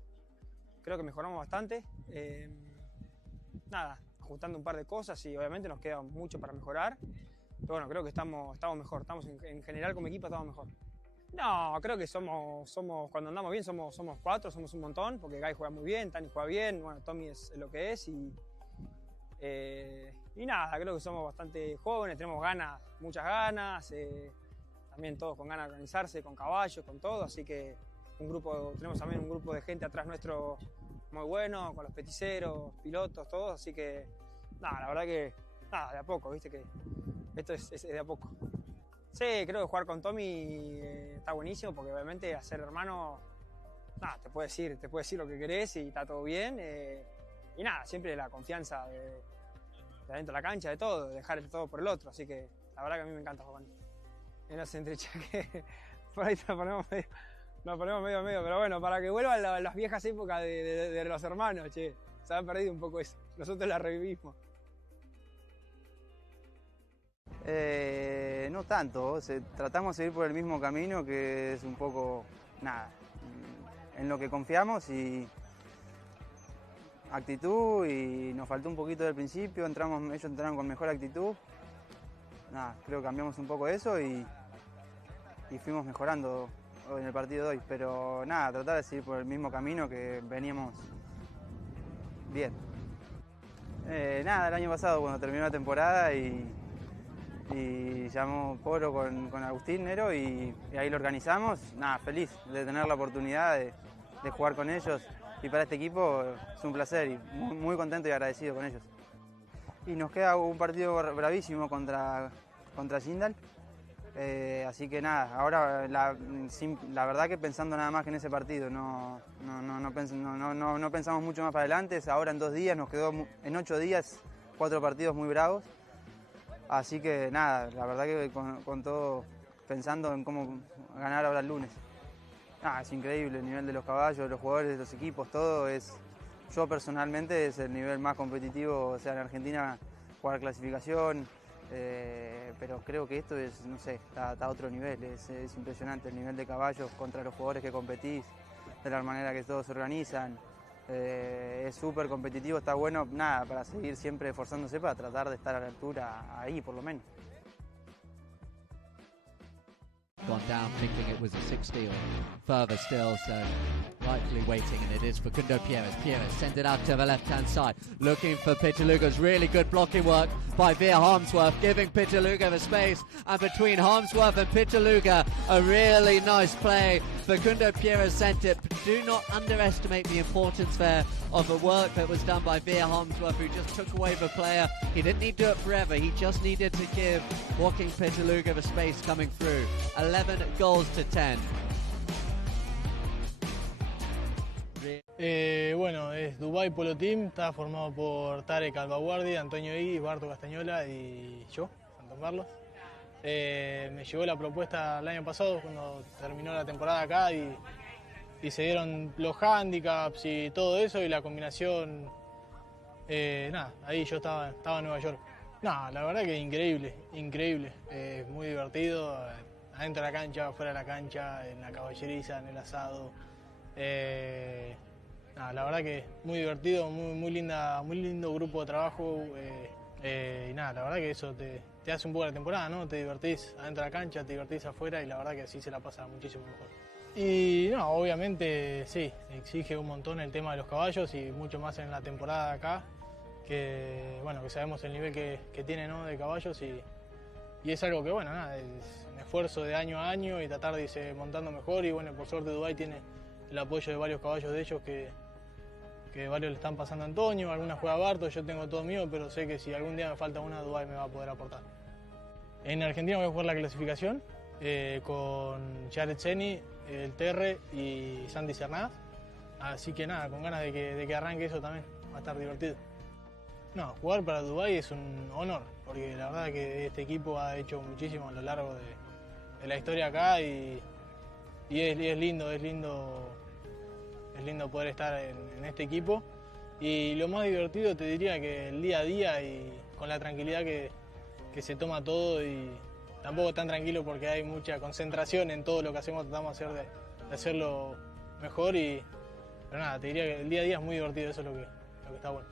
creo que mejoramos bastante. Nada, ajustando un par de cosas y obviamente nos queda mucho para mejorar. Pero bueno, creo que estamos mejor, en general como equipo estamos mejor. No, creo que somos cuando andamos bien somos 4, somos un montón, porque Guy juega muy bien, Tani juega bien, bueno, Tommy es lo que es y nada, creo que somos bastante jóvenes, tenemos muchas ganas, también todos con ganas de organizarse, con caballos, con todo, así que tenemos también un grupo de gente atrás nuestro muy bueno, con los peticeros, pilotos, todos, así que nada, la verdad que nada, de a poco, viste que esto es de a poco. Sí, creo que jugar con Tommy está buenísimo porque obviamente hacer hermano, nada, te puede decir lo que querés y está todo bien. Y nada, siempre la confianza de adentro de la cancha, de todo, de dejar el todo por el otro. Así que la verdad que a mí me encanta jugar con él. En los entrechaques, por ahí nos ponemos medio, pero bueno, para que vuelvan las viejas épocas de los hermanos, che, se ha perdido un poco eso. Nosotros la revivimos. No tanto, tratamos de ir por el mismo camino que es un poco, nada, en lo que confiamos y actitud y nos faltó un poquito del principio, ellos entraron con mejor actitud, nada, creo que cambiamos un poco eso y fuimos mejorando en el partido de hoy, pero nada, tratar de seguir por el mismo camino que veníamos bien. Nada, el año pasado cuando terminó la temporada y llamó Poro con Agustín Nero y ahí lo organizamos. Nada, feliz de tener la oportunidad de jugar con ellos y para este equipo es un placer y muy contento y agradecido con ellos. Y nos queda un partido bravísimo contra Jindal, así que nada, ahora la verdad que pensando nada más que en ese partido, no pensamos mucho más para adelante. Ahora en 2 días, nos quedó en 8 días 4 partidos muy bravos. Así que nada, la verdad que con todo pensando en cómo ganar ahora el lunes. Es increíble el nivel de los caballos, de los jugadores, de los equipos, todo es... Yo personalmente es el nivel más competitivo, o sea, en Argentina jugar clasificación, pero creo que esto es, no sé, está a otro nivel, es impresionante el nivel de caballos contra los jugadores que competís, de la manera que todos se organizan. Es súper competitivo, está bueno, nada, para seguir siempre esforzándose para tratar de estar a la altura ahí, por lo menos. Gone down thinking it was a 60 or further still, so rightfully waiting, and it is for Facundo Pierres. Pierres sends it out to the left-hand side, looking for Pitaluga's really good blocking work by Veer Harmsworth, giving Pitaluga the space, and between Harmsworth and Pitaluga, a really nice play. Facundo Pierres sent it, but do not underestimate the importance there of the work that was done by Veer Harmsworth, who just took away the player. He didn't need to do it forever, he just needed to give Walking Pitaluga the space coming through. 11 goals to 10. Bueno, es Dubai Polo Team, está formado por Tarek Albaguardi, Antonio Igui, Barto Castañola y yo, Santo Carlos. Me llegó la propuesta el año pasado cuando terminó la temporada acá y se dieron los handicaps y todo eso y la combinación, nada, ahí yo estaba en Nueva York. No, la verdad que increíble, muy divertido, adentro de la cancha, afuera de la cancha, en la caballeriza, en el asado. Nada, la verdad que muy divertido, muy lindo grupo de trabajo y nada, la verdad que eso te hace un poco la temporada, ¿no? Te divertís adentro de la cancha, te divertís afuera y la verdad que así se la pasa muchísimo mejor. Y no, obviamente sí, exige un montón el tema de los caballos y mucho más en la temporada acá, que bueno, que sabemos el nivel que tiene, ¿no? De caballos y es algo que bueno, nada, es un esfuerzo de año a año y tratar de irse montando mejor y bueno, por suerte Dubái tiene el apoyo de varios caballos de ellos que varios le están pasando a Antonio, algunas juega Barto, yo tengo todo mío, pero sé que si algún día me falta una, Dubái me va a poder aportar. En Argentina voy a jugar la clasificación con Jared Seni, el Terre y Sandy Cernaz, así que nada, con ganas de que arranque eso también, va a estar divertido. No, jugar para Dubái es un honor, porque la verdad que este equipo ha hecho muchísimo a lo largo de la historia acá y es lindo poder estar en este equipo y lo más divertido te diría que el día a día y con la tranquilidad que se toma todo y tampoco tan tranquilo porque hay mucha concentración en todo lo que hacemos, tratamos de hacerlo mejor pero nada, te diría que el día a día es muy divertido, eso es lo que está bueno.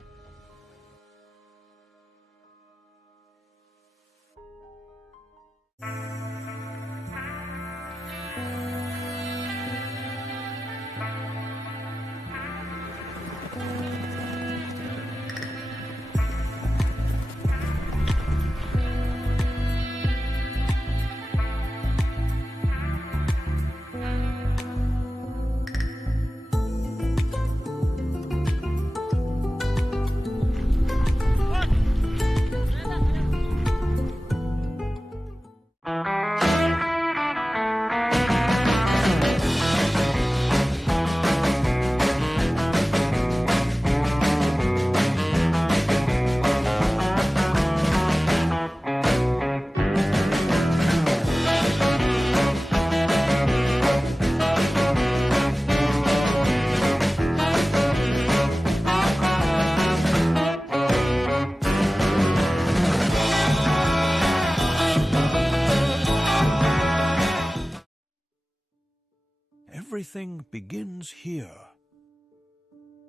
Everything begins here.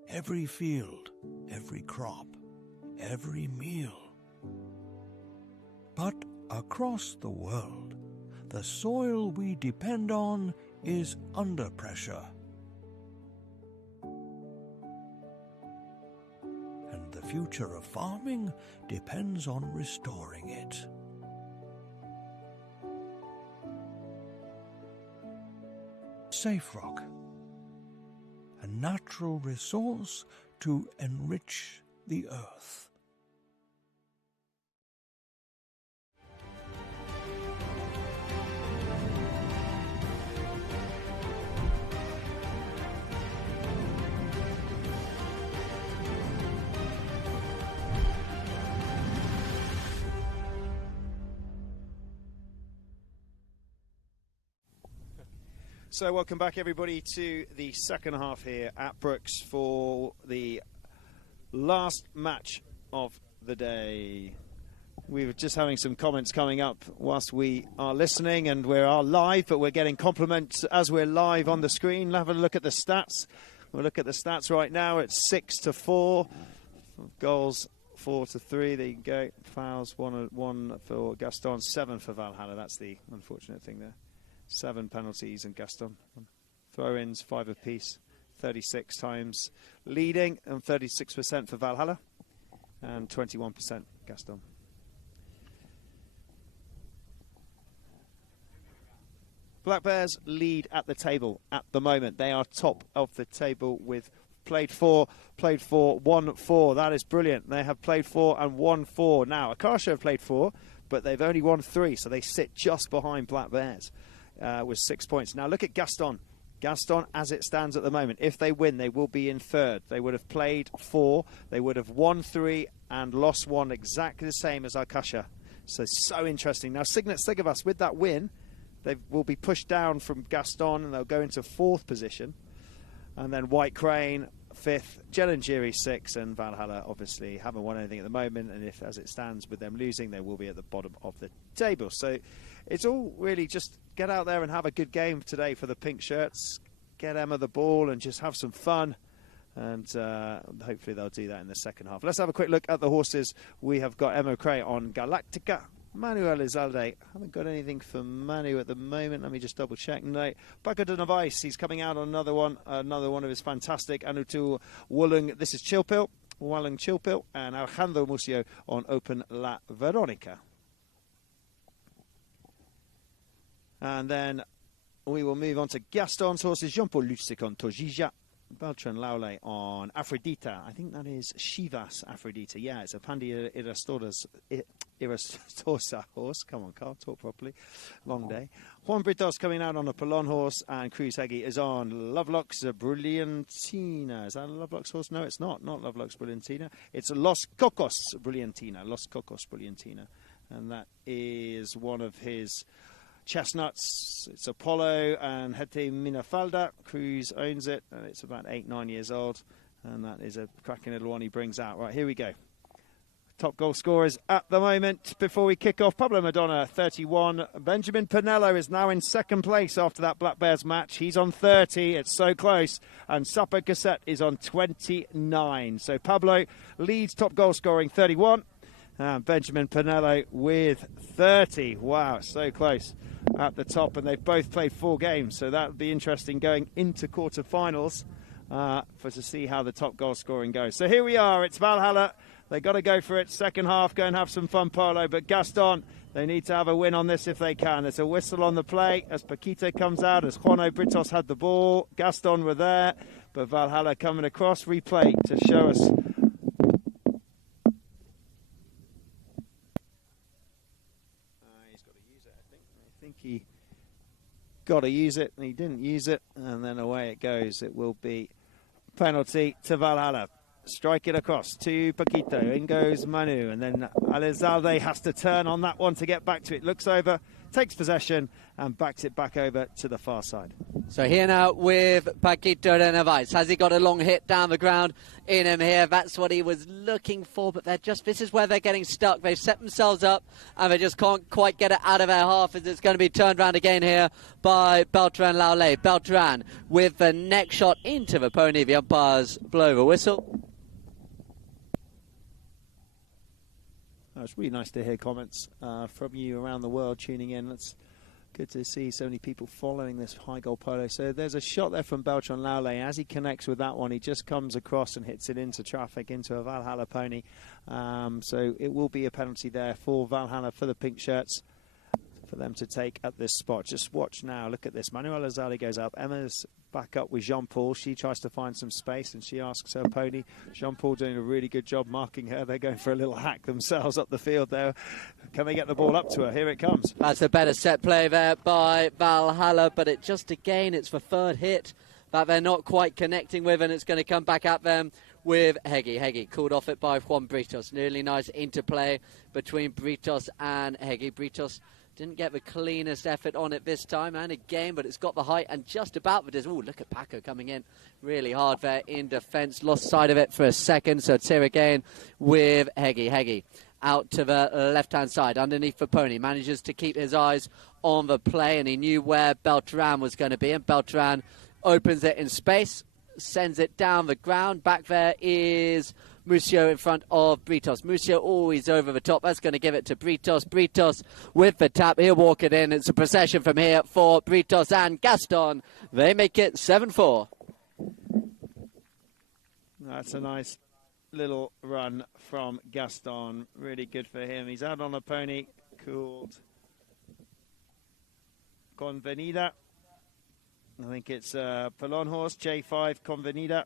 Every field, every crop, every meal. But across the world, the soil we depend on is under pressure. And the future of farming depends on restoring it. Safe rock, a natural resource to enrich the earth. So welcome back everybody to the second half here at Brooks for the last match of the day. We were just having some comments coming up whilst we are listening, and we are live, but we're getting compliments as we're live on the screen. Have a look at the stats. We'll look at the stats right now. It's 6-4. Goals 4-3. There you go. Fouls 1 for Gaston, 7 for Valhalla. That's the unfortunate thing there. 7 penalties and Gaston. Throw-ins 5 apiece. 36 times leading, and 36% for Valhalla and 21% Gaston. Black Bears lead at the table at the moment. They are top of the table with played 4, won 4. That is brilliant. They have played 4 and won 4. Now, Akasha have played 4, but they've only won 3, so they sit just behind Black Bears with 6 points. Now, look at Gaston. Gaston, as it stands at the moment, if they win, they will be in third. They would have played 4, they would have won 3 and lost 1, exactly the same as Arkasha. So interesting. Now, Signet Sigavas, with that win, they will be pushed down from Gaston and they'll go into 4th position. And then White Crane, 5th, Jelangiri 6th, and Valhalla obviously haven't won anything at the moment. And if, as it stands, with them losing, they will be at the bottom of the table. So it's all really just get out there and have a good game today for the pink shirts. Get Emma the ball and just have some fun. And hopefully they'll do that in the second half. Let's have a quick look at the horses. We have got Emma Cray on Galactica. Manu Elizalde, haven't got anything for Manu at the moment. Let me just double check. No, Paco de Novaes, he's coming out on another one of his fantastic Anutu Wulung. This is Chilpil, Wulung Chilpil, and Alejandro Musio on Open La Veronica. And then we will move on to Gaston's horses. Jean-Paul Lucic on Tojija. Beltran Laule on Aphrodita. I think that is Shivas Aphrodita. Yeah, it's a Pandia Irastosa horse. Come on, Carl, talk properly. Long day. Juan Britos coming out on a Pelon horse, and Cruz Heggie is on Lovelock's Brilliantina. Is that a Lovelock's horse? No, it's not. Not Lovelock's Brilliantina. It's Los Cocos Brilliantina. Los Cocos Brilliantina. And that is one of his chestnuts. It's Apollo and Hete Minafalda. Cruz owns it, and it's about 8-9 years old, and that is a cracking little one he brings out. Right, here we go. Top goal scorers at the moment before we kick off. Pablo Madonna, 31. Benjamin Pinello is now in second place after that Black Bears match. He's on 30. It's so close. And Sapo Cassette is on 29. So Pablo leads top goal scoring, 31. Benjamin Pinello with 30. Wow, so close at the top. And they've both played 4 games. So that would be interesting going into quarterfinals to see how the top goal scoring goes. So here we are. It's Valhalla. They got to go for it. Second half, go and have some fun, Polo. But Gaston, they need to have a win on this if they can. There's a whistle on the play as Paquita comes out, as Juano Britos had the ball. Gaston were there, but Valhalla coming across. Replay to show us. He's got to use it, I think. I think he got to use it, and he didn't use it. And then away it goes. It will be penalty to Valhalla. Strike it across to Paquito. In goes Manu. And then Elizalde has to turn on that one to get back to it. Looks over, takes possession, and backs it back over to the far side. So here now with Paquito de Novaes. Has he got a long hit down the ground in him here? That's what he was looking for, but this is where they're getting stuck. They've set themselves up, and they just can't quite get it out of their half, as it's going to be turned around again here by Beltran Laule. Beltran with the neck shot into the pony. The umpires blow the whistle. It's really nice to hear comments from you around the world tuning in. It's good to see so many people following this high goal polo. So there's a shot there from Beltran Laule. As he connects with that one, he just comes across and hits it into traffic, into a Valhalla pony. So it will be a penalty there for Valhalla, for the pink shirts, for them to take at this spot. Just watch now. Look at this. Manuel Azali goes up. Emma's back up with Jean-Paul. She tries to find some space, and she asks her pony. Jean-Paul doing a really good job marking her. They're going for a little hack themselves up the field there. Can they get the ball up to her? Here it comes. That's a better set play there by Valhalla, but it's the third hit that they're not quite connecting with, and it's going to come back at them with Heggie. Heggie called off it by Juan Britos. Really nice interplay between Britos and Heggie. Britos didn't get the cleanest effort on it this time, and again, but it's got the height and just about the distance. Ooh, look at Paco coming in really hard there in defence. Lost sight of it for a second, so it's here again with Heggie. Heggie out to the left-hand side, underneath the pony. Manages to keep his eyes on the play, and he knew where Beltran was going to be, and Beltran opens it in space, sends it down the ground. Back there is Musio in front of Britos. Musio always over the top. That's going to give it to Britos. Britos with the tap. He'll walk it in. It's a procession from here for Britos and Gaston. They make it 7-4. That's a nice little run from Gaston. Really good for him. He's out on a pony called Convenida. I think it's a Pelon horse, J5 Convenida.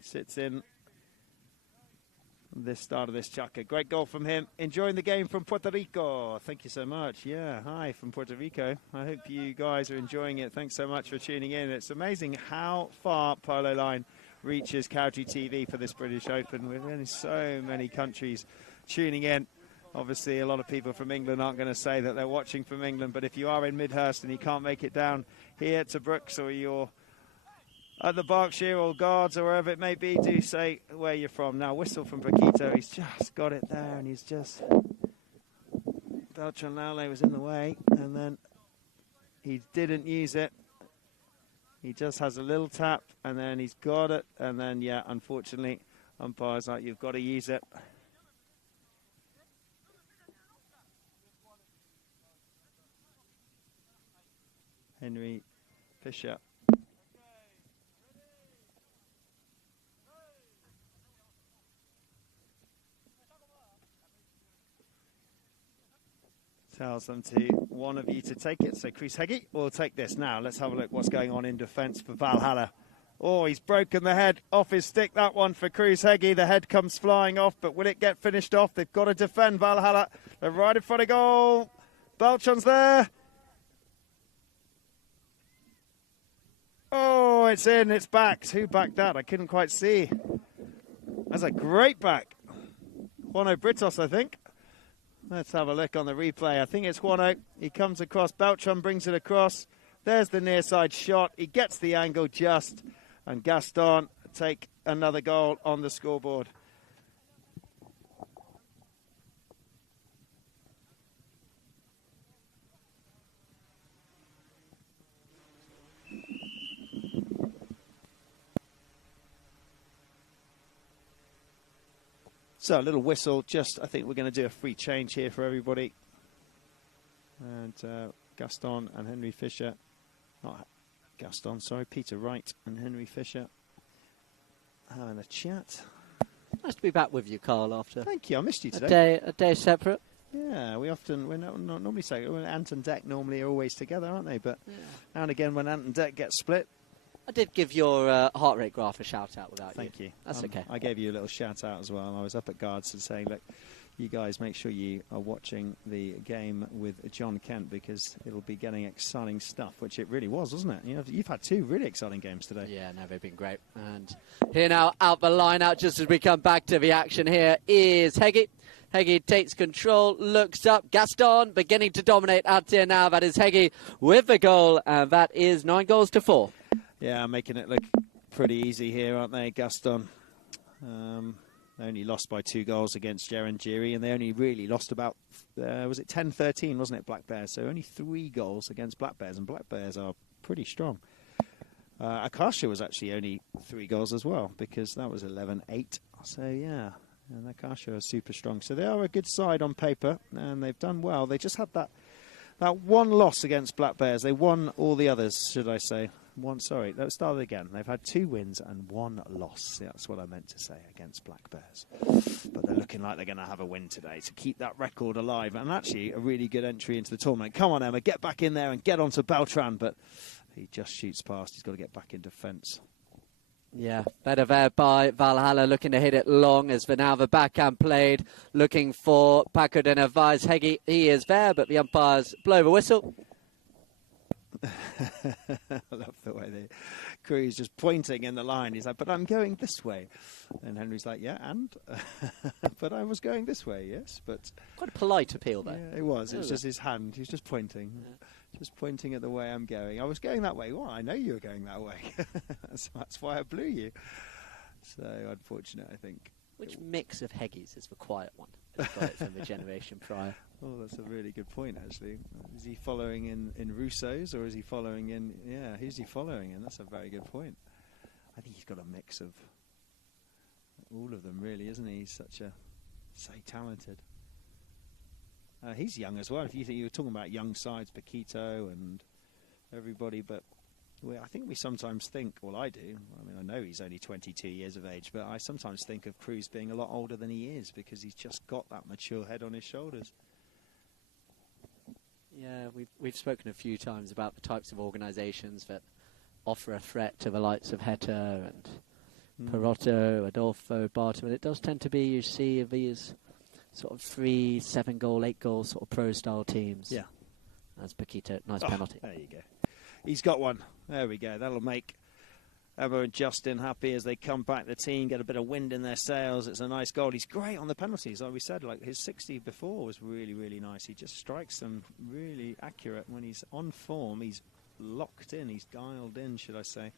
Sits in this start of this chucker. Great goal from him. Enjoying the game from Puerto Rico. Thank you so much. Yeah, hi from Puerto Rico. I hope you guys are enjoying it. Thanks so much for tuning in. It's amazing how far Polo Line reaches Cowdray TV for this British Open. With only so many countries tuning in. Obviously, a lot of people from England aren't going to say that they're watching from England, but if you are in Midhurst and you can't make it down here to Brooks, or you're at the Berkshire or Guards or wherever it may be, do say where you're from. Now, whistle from Paquito. He's just got it there, and he's just... Beltran Laule was in the way, and then he didn't use it. He just has a little tap, and then he's got it, and then, yeah, unfortunately, umpire's like, you've got to use it. Henry Fisher. Tells them to one of you to take it. So Chris Heggie will take this now. Let's have a look what's going on in defence for Valhalla. Oh, he's broken the head off his stick, that one for Cruz Heggie. The head comes flying off, but will it get finished off? They've got to defend Valhalla. They're right in front of goal. Beltran's there. Oh, it's in, it's backed. Who backed that? I couldn't quite see. That's a great back. Juano Britos, I think. Let's have a look on the replay. I think it's Juano. He comes across. Beltran brings it across. There's the near side shot. He gets the angle just. And Gaston take another goal on the scoreboard. So a little whistle, just I think we're going to do a free change here for everybody. And Gaston and Henry Fisher, not Gaston, sorry, Peter Wright and Henry Fisher having a chat. Nice to be back with you, Carl, after Thank you, I missed you today. A day separate. Yeah, we're not normally so. Ant and Deck normally are always together, aren't they? But now and again when Ant and Deck get split. I did give your heart rate graph a shout out without you. Thank you. That's okay. I gave you a little shout out as well. I was up at Guards and saying, look, you guys make sure you are watching the game with John Kent because it'll be getting exciting stuff, which it really was, wasn't it? You know, you've had two really exciting games today. Yeah, no, they've been great. And here now, out the line out, just as we come back to the action here, is Heggie. Heggie takes control, looks up. Gaston beginning to dominate out here now. That is Heggie with the goal, and that is 9-4. Yeah, making it look pretty easy here, aren't they, Gaston? They only lost by 2 goals against Gerangiri, and they only really lost about, was it 10-13, wasn't it, Black Bears? So only 3 goals against Black Bears, and Black Bears are pretty strong. Akasha was actually only 3 goals as well, because that was 11-8. So, yeah, and Akasha are super strong. So they are a good side on paper, and they've done well. They just had that one loss against Black Bears. They won all the others, should I say. Sorry, let's start again. They've had 2 wins and 1 loss. Yeah, that's what I meant to say against Black Bears. But they're looking like they're going to have a win today to keep that record alive. And actually, a really good entry into the tournament. Come on, Emma, get back in there and get onto Beltran. But he just shoots past. He's got to get back in defence. Yeah, better there by Valhalla, looking to hit it long as now the backhand played, looking for Paco de Narvaez. Heggie, he is there, but the umpires blow the whistle. I love the way the crew's just pointing in the line. He's like, but I'm going this way. And Henry's like, yeah, and? But I was going this way, yes. But quite a polite appeal there. Yeah, it was. It was just his hand. He was just pointing. Yeah. Just pointing at the way I'm going. I was going that way. Well, I know you were going that way. So that's why I blew you. So unfortunate, I think. Which mix of Heggies is the quiet one? Got it from the generation prior. Oh, that's a really good point, actually. Is he following in Russo's, or is he following in... Yeah, who's he following in? That's a very good point. I think he's got a mix of all of them, really, isn't he? He's so talented. He's young as well. If you think you were talking about young sides, Paquito and everybody, but I think we sometimes think, well, I do. I mean, I know he's only 22 years of age, but I sometimes think of Cruz being a lot older than he is because he's just got that mature head on his shoulders. Yeah, we've spoken a few times about the types of organisations that offer a threat to the likes of Heta and Perotto, Adolfo, Barton. It does tend to be, you see, these sort of 3, 7-goal, 8-goal sort of pro-style teams. Yeah. That's Paquito. Nice penalty. There you go. He's got one. There we go. That'll make Emma and Justin happy as they come back. The team get a bit of wind in their sails. It's a nice goal. He's great on the penalties, like we said. Like his 60 before was really, really nice. He just strikes them really accurate. When he's on form, he's locked in. He's dialed in, should I say.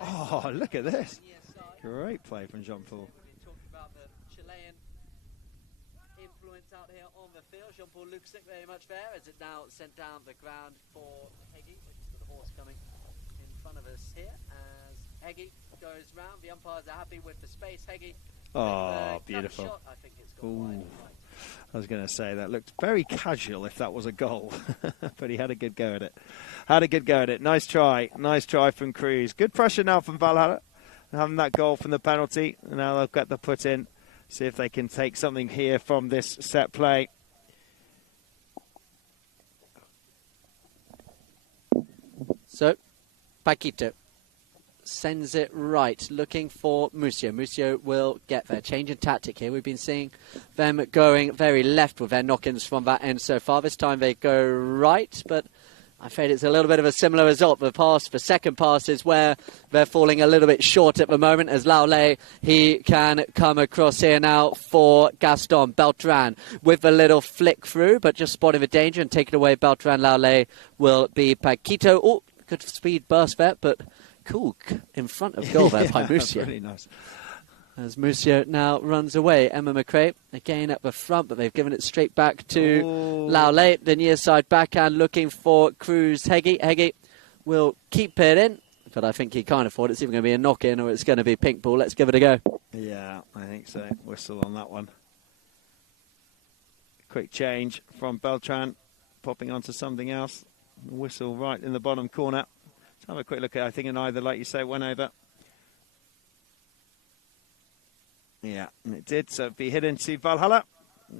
Oh, look at this. Great play from Jean-Paul. Talking about the Chilean influence out here on the field. Jean-Paul Luksic very much there as it now sent down the ground for Heggie. The horse coming in front of us here as Heggie goes round. The umpires are happy with the space. Heggie. Oh, beautiful. Shot. I think it's gone wide. Right. I was going to say that looked very casual if that was a goal, but he had a good go at it. Nice try from Cruz. Good pressure now from Valhalla, having that goal from the penalty. Now they'll get the put in, see if they can take something here from this set play. So, Paquito sends it right, looking for Mucio. Mucio will get there. Change in tactic here. We've been seeing them going very left with their knock-ins from that end so far. This time they go right, but I'm afraid it's a little bit of a similar result. The second pass is where they're falling a little bit short at the moment as Laulay, he can come across here now for Gaston. Beltran with a little flick through, but just spotting the danger and taking away Beltran. Laulay will be Paquito. Oh, good speed burst there, but cool in front of goal there by Mucio. Really nice. As Mucio now runs away. Emma McRae again at the front, but they've given it straight back to Laulay. The near side backhand looking for Cruz. Heggie will keep it in, but I think he can't afford it. It's either going to be a knock-in or it's going to be pink ball. Let's give it a go. Yeah, I think so. Whistle on that one. Quick change from Beltran, popping onto something else. Whistle right in the bottom corner. Let's have a quick look at it. I think in either, like you say, went over. Yeah, and it did. So it'd be hit into Valhalla.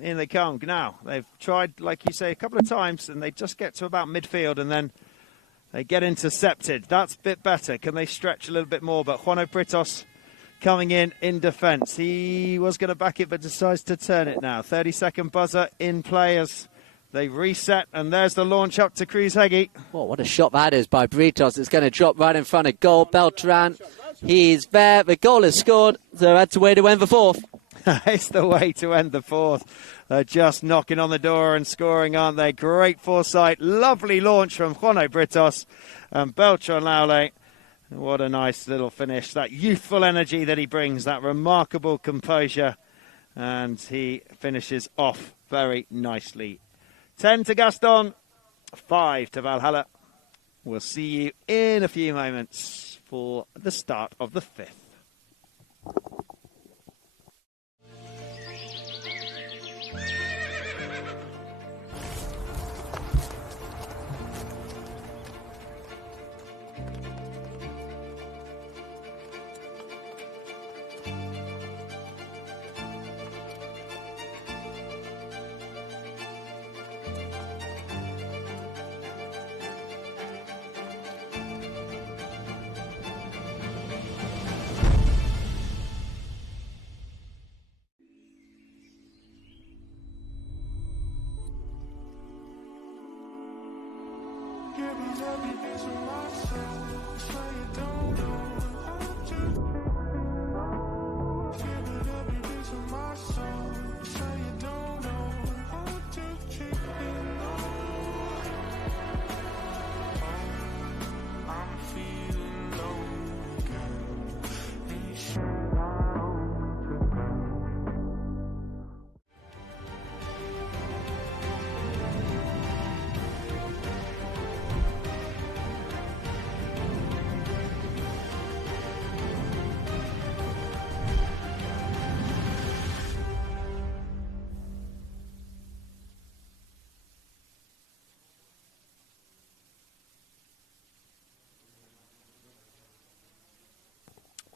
In they come now. They've tried, like you say, a couple of times, and they just get to about midfield, and then they get intercepted. That's a bit better. Can they stretch a little bit more? But Juano Britos coming in defence. He was going to back it, but decides to turn it now. 30-second buzzer in play as they reset, and there's the launch up to Cruz Heggie. Oh, what a shot that is by Britos. It's going to drop right in front of goal. Beltran, he's there. The goal is scored, so that's the way to end the fourth. It's the way to end the fourth. They're just knocking on the door and scoring, aren't they? Great foresight. Lovely launch from Juano Britos and Beltran Laulay. What a nice little finish. That youthful energy that he brings, that remarkable composure. And he finishes off very nicely. 10 to Gaston, 5 to Valhalla. We'll see you in a few moments for the start of the fifth.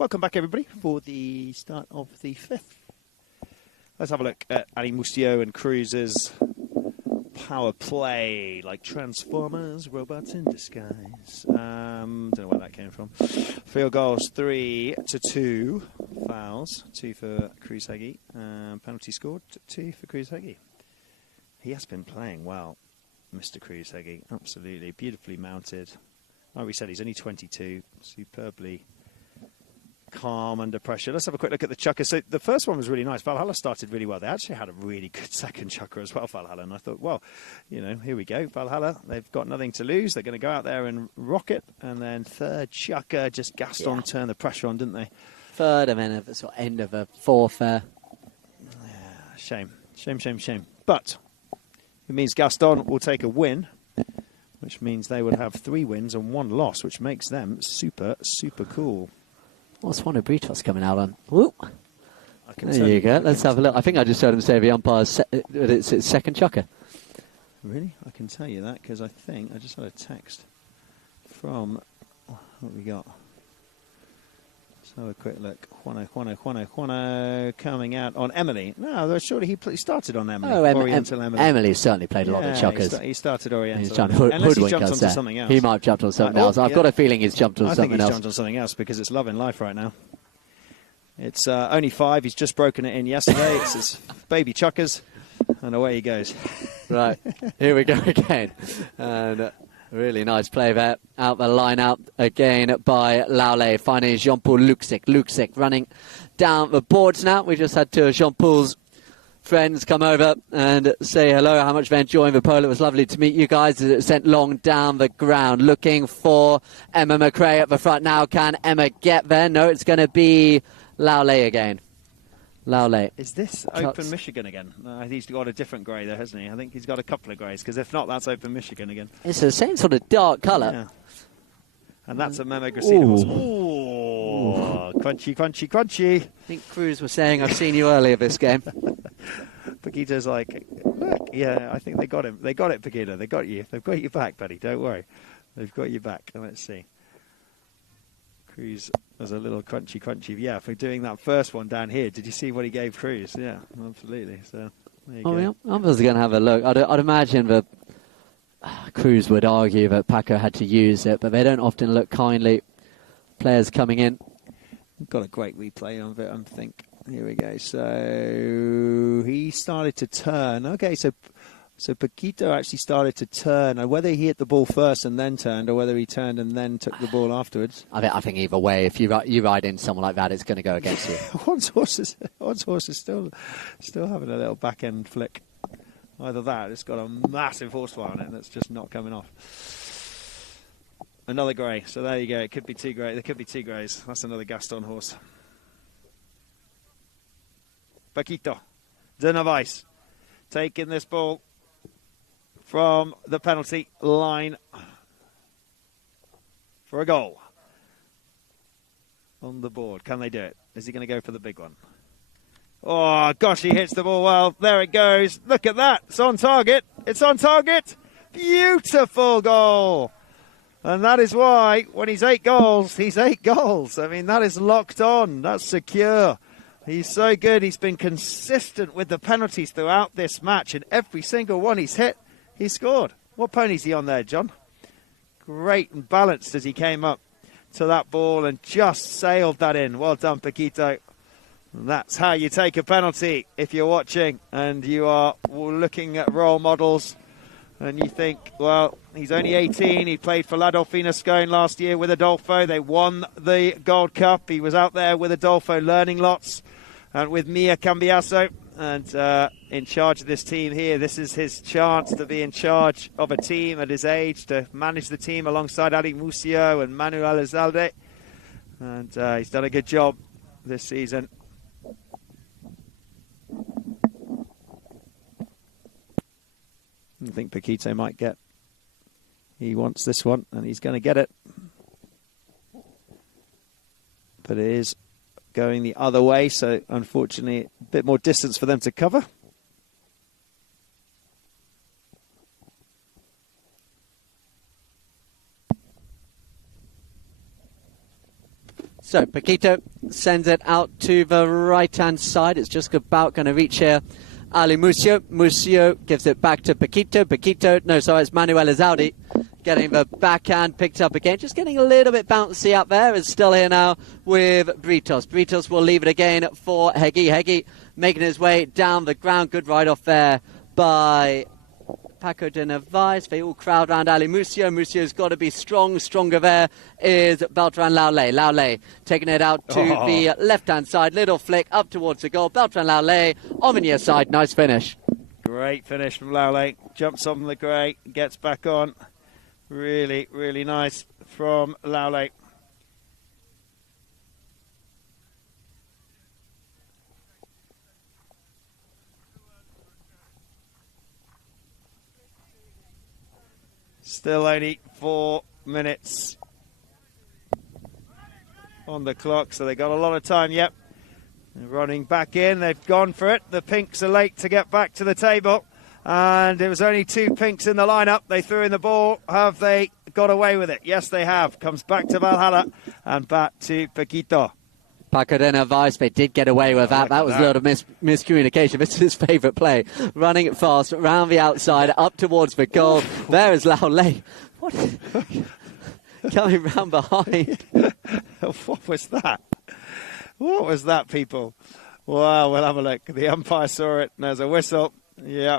Welcome back, everybody, for the start of the 5th. Let's have a look at Ali Mustio and Cruz's power play, like Transformers, robots in disguise. Don't know where that came from. Field goals, 3-2. Fouls, 2 for Cruz Heggie. Penalty scored, 2 for Cruz Heggie. He has been playing well, Mr. Cruz Heggie. Absolutely, beautifully mounted. Like we said, he's only 22, superbly calm under pressure. Let's have a quick look at the chucker. So the first one was really nice. Valhalla started really well. They actually had a really good second chucker as well, Valhalla. And I thought, well, you know, here we go. Valhalla, they've got nothing to lose. They're going to go out there and rock it. And then third chucker, just Gaston turned the pressure on, didn't they? Third and then a sort of end of a fourth. Yeah, shame. But it means Gaston will take a win, which means they would have 3 wins and 1 loss, which makes them super, super cool. What's Juan Britos coming out on? Whoop. There you go. Let's have a look. I think I just heard him say the umpire's it's second chucker. Really? I can tell you that because I think I just had a text from what we got. Let's have a quick look. Juano coming out on Emily. No, surely he started on Emily. Oh, Oriental Emily. Emily certainly played a lot of chuckers. He started Oriental. He's trying to hoodwink us there. Something else. He might have jumped on something else. I've got a feeling he's jumped on something else. I think he's jumped on something else because it's love in life right now. It's only 5. He's just broken it in yesterday. It's his baby chuckers, and away he goes. Right, here we go again. And really nice play there. Out the line out again by Laule. Finding Jean-Paul Luxic. Luxic running down the boards now. We just had 2 of Jean-Paul's friends come over and say hello. How much they're enjoying the polo. It was lovely to meet you guys as it sent long down the ground. Looking for Emma McRae at the front now. Can Emma get there? No, it's going to be Laule again. Laule. Is this Open Michigan again? He's got a different grey there, hasn't he? I think he's got a couple of greys, because if not, that's Open Michigan again. It's the same sort of dark colour. Yeah. And that's a Memo Gracina. Ooh. Crunchy, crunchy, crunchy. I think Cruz was saying, I've seen you earlier this game. Paquito's like, look, yeah, I think they got him. They got it, Paquito. They got you. They've got you back, buddy. Don't worry. They've got you back. Let's see. Cruz was a little crunchy. Yeah, for doing that first one down here. Did you see what he gave Cruz? Yeah, absolutely. So there you go. Yeah, I'm just going to have a look. I'd imagine that Cruz would argue that Paco had to use it, but they don't often look kindly. Players coming in. Got a great replay of it, I think. Here we go. So he started to turn. Okay, so Paquito actually started to turn. And whether he hit the ball first and then turned, or whether he turned and then took the ball afterwards. I think either way, if you ride in someone like that, it's going to go against you. One's horse is still having a little back end flick. Either that, it's got a massive horsefly on it that's just not coming off. Another grey. So there you go. It could be 2 grey. There could be 2 greys. That's another Gaston horse. Paquito de Novaes taking this ball from the penalty line for a goal on the board. Can they do it? Is he going to go for the big one? Oh, gosh, he hits the ball well. There it goes. Look at that. It's on target. It's on target. Beautiful goal. And that is why when he's 8 goals, he's 8 goals. I mean, that is locked on. That's secure. He's so good. He's been consistent with the penalties throughout this match. And every single one he's hit, he scored. What pony's he on there, John? Great and balanced as he came up to that ball and just sailed that in. Well done, Paquito. That's how you take a penalty if you're watching and you are looking at role models and you think, well, he's only 18. He played for La Dolfina Scone last year with Adolfo. They won the Gold Cup. He was out there with Adolfo learning lots and with Mia Cambiaso. And in charge of this team here, this is his chance to be in charge of a team at his age, to manage the team alongside Ali Musio and Manuel Elizalde. And he's done a good job this season. I think Paquito might get. He wants this one, and he's going to get it. But it is going the other way, so unfortunately a bit more distance for them to cover. So Paquito sends it out to the right-hand side. It's just about going to reach here. Ali Mucio. Mucio gives it back to Paquito. Paquito, no, sorry, it's Manuel Izaudi. Getting the backhand picked up again. Just getting a little bit bouncy out there. It's still here now with Britos. Britos will leave it again for Hegi. Hegi making his way down the ground. Good ride off there by Paco de Narvaez. They all crowd around Ali Mucio. Mucio's got to be strong. Stronger there is Beltran Laulay. Laulay taking it out to the left-hand side. Little flick up towards the goal. Beltran Laulay on the near side. Nice finish. Great finish from Laulay. Jumps on the grey, gets back on. Really, really nice from Laulay. Still only 4 minutes on the clock, so they got a lot of time. Yep, they're running back in. They've gone for it. The Pinks are late to get back to the table, and it was only 2 Pinks in the lineup. They threw in the ball. Have they got away with it? Yes, they have. Comes back to Valhalla and back to Paquito. Paco de Narvaez, they did get away with that. That was a lot of miscommunication. This is his favourite play. Running it fast, round the outside, up towards the goal. There is Laulay. What? Coming round behind. What was that? What was that, people? Wow, we'll have a look. The umpire saw it, and there's a whistle. Yeah.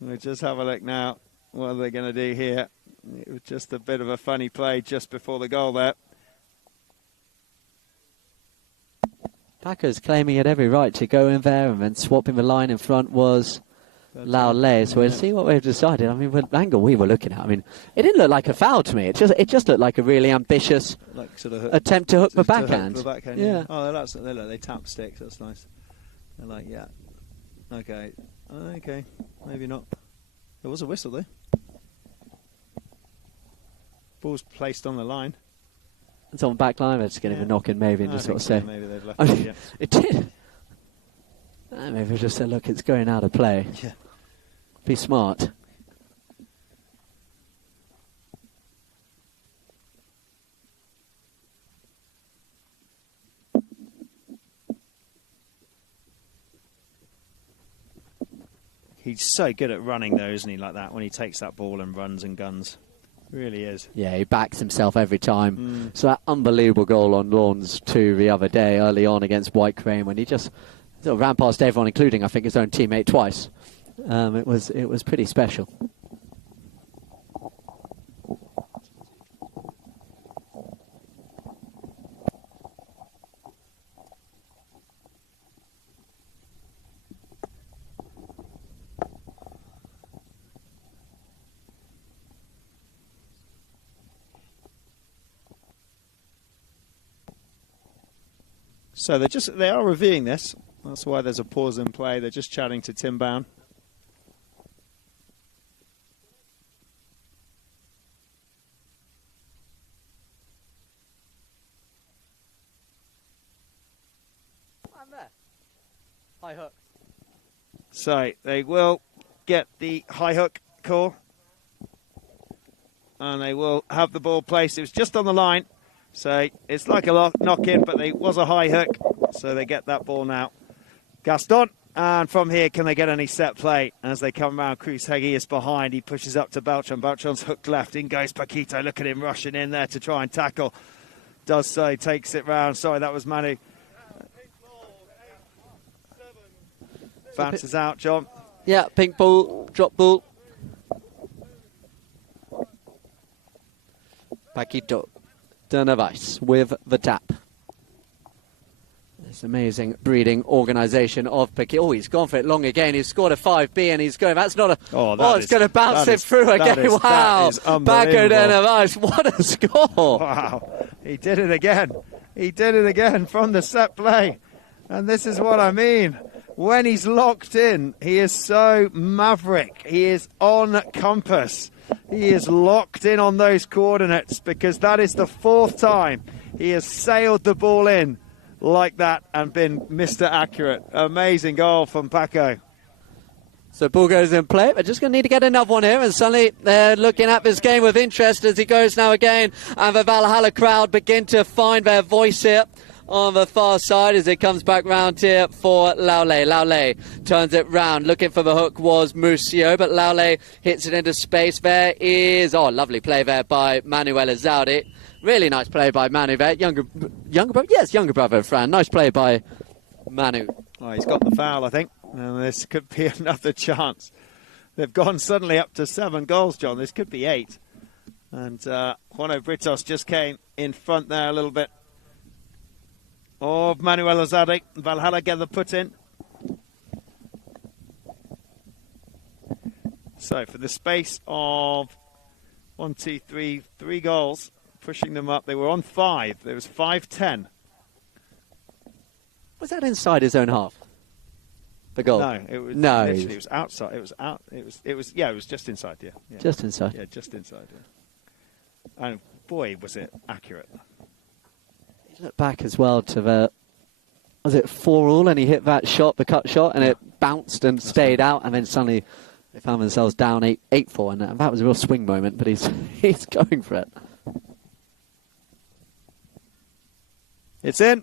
We'll just have a look now. What are they going to do here? It was just a bit of a funny play just before the goal there. Paco's claiming he had every right to go in there, and then swapping the line in front was Laulay. So we'll see what we've decided. I mean, the angle we were looking at, I mean, it didn't look like a foul to me. It just looked like a really ambitious sort of attempt to hook the backhand. Yeah. Oh, they tap sticks. That's nice. They're like, yeah. Okay. Okay. Maybe not. There was a whistle there. Ball's placed on the line. It's on the back line. They're just going to knock in maybe and just sort of say. Maybe they've left it, yeah. It did. Maybe they just said, look, it's going out of play. Yeah. Be smart. He's so good at running, though, isn't he, like that, when he takes that ball and runs and guns. Really is. Yeah, he backs himself every time. So that unbelievable goal on Lawns 2 the other day, early on against White Crane, when he just sort of ran past everyone, including, I think, his own teammate twice. It was pretty special. So they are reviewing this. That's why there's a pause in play. They're just chatting to Tim Bown. High hook. So they will get the high hook call. And they will have the ball placed. It was just on the line. So it's like a knock-in, but it was a high hook. So they get that ball now. Gaston. And from here, can they get any set play? As they come around, Cruz Hegi is behind. He pushes up to Beltran. Beltran's hooked left. In goes Paquito. Look at him rushing in there to try and tackle. Does so. Takes it round. Sorry, that was Manu. Bounces out, John. Yeah, pink ball, drop ball. Paquito de Narvaez with the tap. This amazing breeding organisation of Paquito. Oh, he's gone for it long again. He's scored a 5B and he's going. That's not a. It's going to bounce it through again. Wow. Paco de Narvaez. What a score. Wow. He did it again. He did it again from the set play. And this is what I mean. When he's locked in, he is so maverick. He is on compass. He is locked in on those coordinates because that is the 4th time he has sailed the ball in like that and been Mr. Accurate. Amazing goal from Paco. So ball goes in play. We're just going to need to get another one here. And suddenly they're looking at this game with interest as he goes now again. And the Valhalla crowd begin to find their voice here on the far side as it comes back round here for Laule. Laule turns it round. Looking for the hook was Musio, but Laule hits it into space. There is, lovely play there by Manuel Azaudi. Really nice play by Manu there. Younger brother? Yes, younger brother of Fran. Nice play by Manu. Oh, he's got the foul, I think. And this could be another chance. They've gone suddenly up to 7 goals, John. This could be 8. And Juano Britos just came in front there a little bit of Manuel Azaudi. Valhalla get the put in. So for the space of 3 goals, pushing them up. They were on 5. There was 5-10. Was that inside his own half? The goal? No, it was it was outside. It was out. It was just inside. Yeah. Just inside. Yeah, just inside. Yeah. And boy, was it accurate. Look back as well to the, was it 4-4, and he hit that shot, the cut shot, and it bounced and stayed out, and then suddenly they found themselves down 8-4, and that was a real swing moment, but he's going for it. It's in.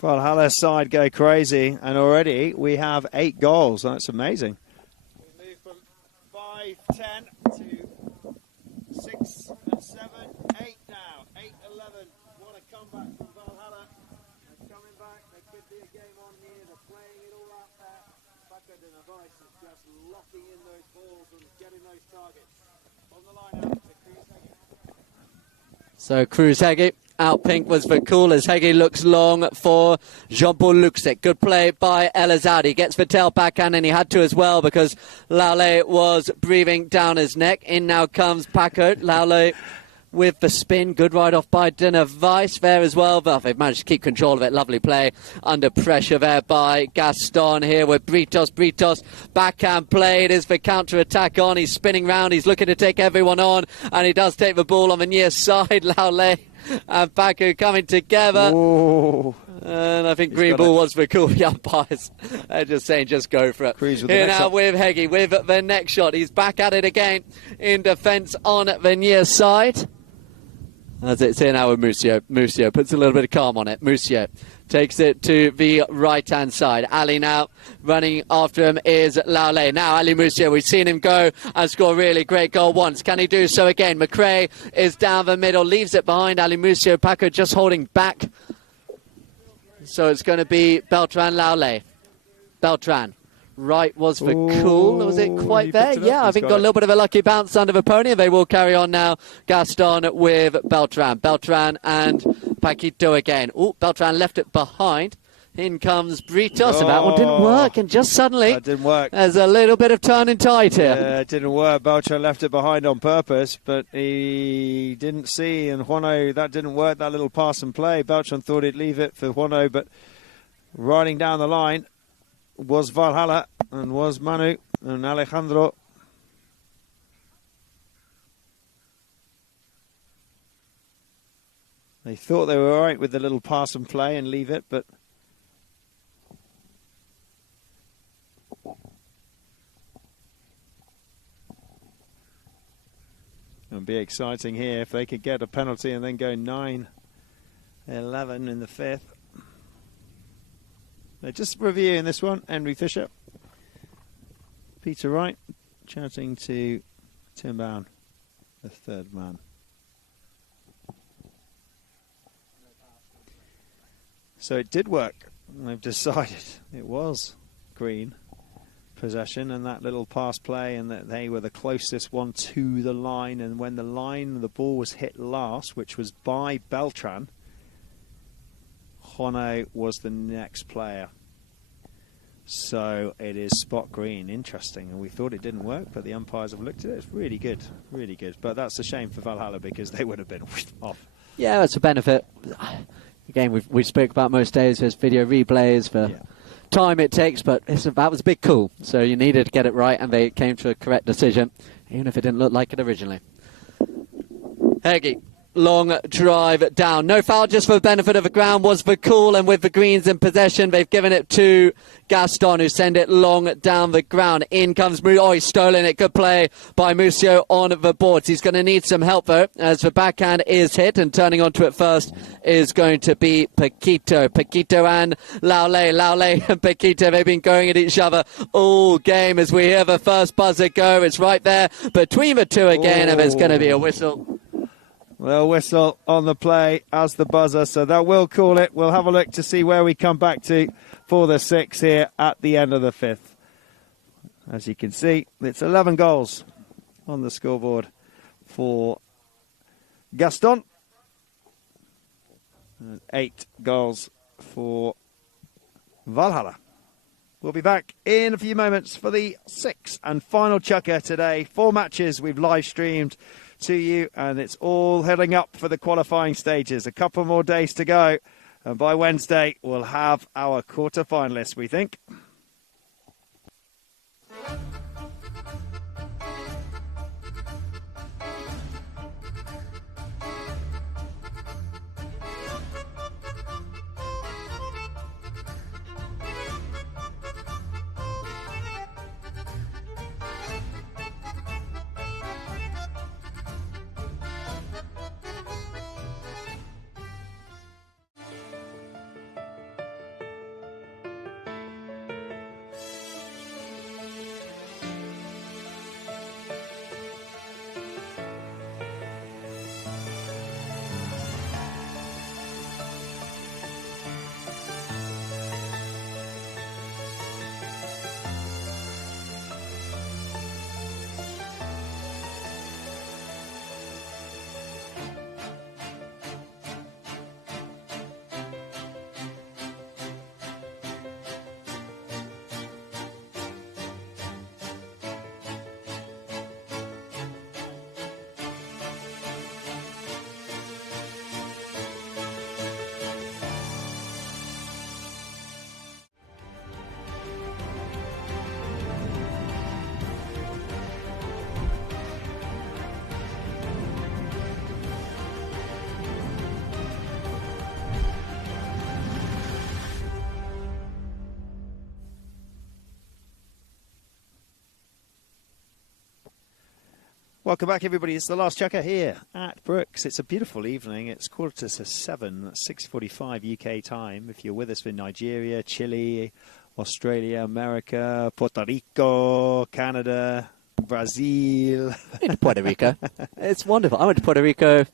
Valhalla side go crazy, and already we have 8 goals. That's amazing. We move from 5-10 to 6 and 7, 8 now. 8-11. What a comeback from Valhalla. They're coming back. There could be a game on here. They're playing it all out there. Paco de Narváez is just locking in those balls and getting those targets. On the line out to Cruz Heggie. So Cruz Heggie. Out pink was the call as Heggie looks long for Jean-Paul Luxic. Good play by El Azadi. Gets the tail backhand, and he had to as well because Laule was breathing down his neck. In now comes Paco. Laule with the spin. Good ride off by De Narváez there as well. But they've managed to keep control of it. Lovely play under pressure there by Gaston here with Britos. Britos backhand play. It is the counter-attack on. He's spinning round. He's looking to take everyone on. And he does take the ball on the near side. Laule and Paco coming together. Ooh. And I think green ball was for cool. The umpires are just saying, just go for it. Here now with Heggie with the next shot. He's back at it again in defence on the near side. As it's here now with Musio. Musio puts a little bit of calm on it. Musio takes it to the right-hand side. Ali now running after him is Laule. Now Ali Musio, we've seen him go and score a really great goal once. Can he do so again? McRae is down the middle, leaves it behind Ali Musio. Paco just holding back. So it's going to be Beltran Laule. Beltran. Right was the cool. Was it quite there? Yeah, I think got a little bit of a lucky bounce under the pony. They will carry on now. Gaston with Beltran. Beltran and Paquito again. Oh, Beltran left it behind. In comes Britos, and that one didn't work. And just suddenly, that didn't work. There's a little bit of turning tide here. Yeah, it didn't work. Beltran left it behind on purpose, but he didn't see. And Juano, that didn't work, that little pass and play. Beltran thought he'd leave it for Juano, but riding down the line was Valhalla and was Manu and Alejandro. They thought they were all right with the little pass and play and leave it, but it would be exciting here if they could get a penalty and then go 9-11 in the 5th. They're just reviewing this one. Henry Fisher, Peter Wright, chatting to Tim Bowen, the 3rd man. So it did work. They've decided it was green possession and that little pass play, and that they were the closest one to the line. And when the ball was hit last, which was by Beltran, Juano was the next player. So it is spot green. Interesting. And we thought it didn't work, but the umpires have looked at it. It's really good. Really good. But that's a shame for Valhalla because they would have been off. Yeah, that's a benefit. Again, we spoke about most days. There's video replays for time it takes, but that was a big call. So you needed to get it right, and they came to a correct decision, even if it didn't look like it originally. Heggie long drive down. No foul, just for the benefit of the ground, was the call, and with the Greens in possession, they've given it to Gaston, who send it long down the ground. In comes Mu. He's stolen it. Good play by Musio on the boards. He's going to need some help, though, as the backhand is hit, and turning onto it first is going to be Paquito. Paquito and Laule. Laule and Paquito, they've been going at each other all game as we hear the first buzzer go. It's right there between the two again, and there's going to be a whistle. Well, whistle on the play as the buzzer, so that will call it. We'll have a look to see where we come back to for the 6 here at the end of the 5th. As you can see, it's 11 goals on the scoreboard for Gaston. And 8 goals for Valhalla. We'll be back in a few moments for the 6th and final chukker today. 4 matches we've live streamed to you, and it's all heading up for the qualifying stages. A couple more days to go, and by Wednesday we'll have our quarter-finalists, we think. Welcome back, everybody. It's the last chukker here at Brooks. It's a beautiful evening. It's 6:45, 6:45 UK time. If you're with us in Nigeria, Chile, Australia, America, Puerto Rico, Canada, Brazil. Been to Puerto Rico. It's wonderful. I went to Puerto Rico